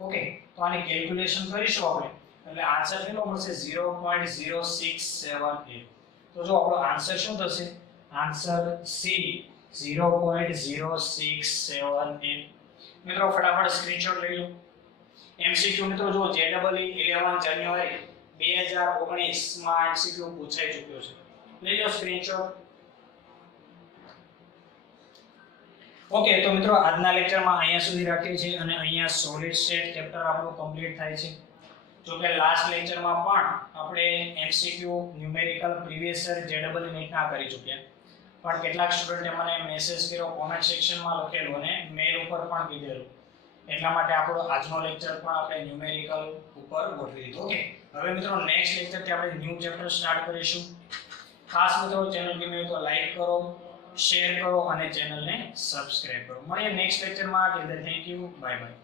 ઓકે, તો આની કેલ્ક્યુલેશન કરીશું આપણે એટલે આન્સર કેટલો મળશે 0.0678. તો જો આપણો આન્સર શું થશે આન્સર C 0.0678. મિત્રો ફટાફટ સ્ક્રીનશોટ લઈ લો. એમસીક્યુ મિત્રો જો JEE 11 જાન્યુઆરી 2019 માં એમસીક્યુ પૂછાઈ ચૂક્યો છે. લઈ લો સ્ક્રીનશોટ. ઓકે, તો મિત્રો આજના લેક્ચરમાં અહીંયા સુધી રાખીએ છીએ અને અહીંયા સોલિડ સ્ટેટ ચેપ્ટર આપણું કમ્પ્લીટ થાય છે. જો કે લાસ્ટ લેક્ચરમાં પણ આપણે MCQ numerical previous year JEE નીટના કરી ચૂક્યા, પણ કેટલાક સ્ટુડન્ટે મને મેસેજ કર્યો, કોમેન્ટ સેક્શનમાં લખેલું અને મેલ ઉપર પણ કીધેલું, એટલા માટે આપણો આજનો લેક્ચર પણ આપણે ન્યુમેરિકલ ઉપર ગોઠવી દીધો. ઓકે, હવે મિત્રો નેક્સ્ટ લેક્ચરથી આપણે ન્યૂ ચેપ્ટર સ્ટાર્ટ કરીશું. ખાસ મિત્રો ચેનલ ગમે હોય તો લાઈક કરો, શેર કરો અને ચેનલને સબસ્ક્રાઇબ કરો. મળીએ નેક્સ્ટ લેક્ચરમાં. Till then thank you, bye bye.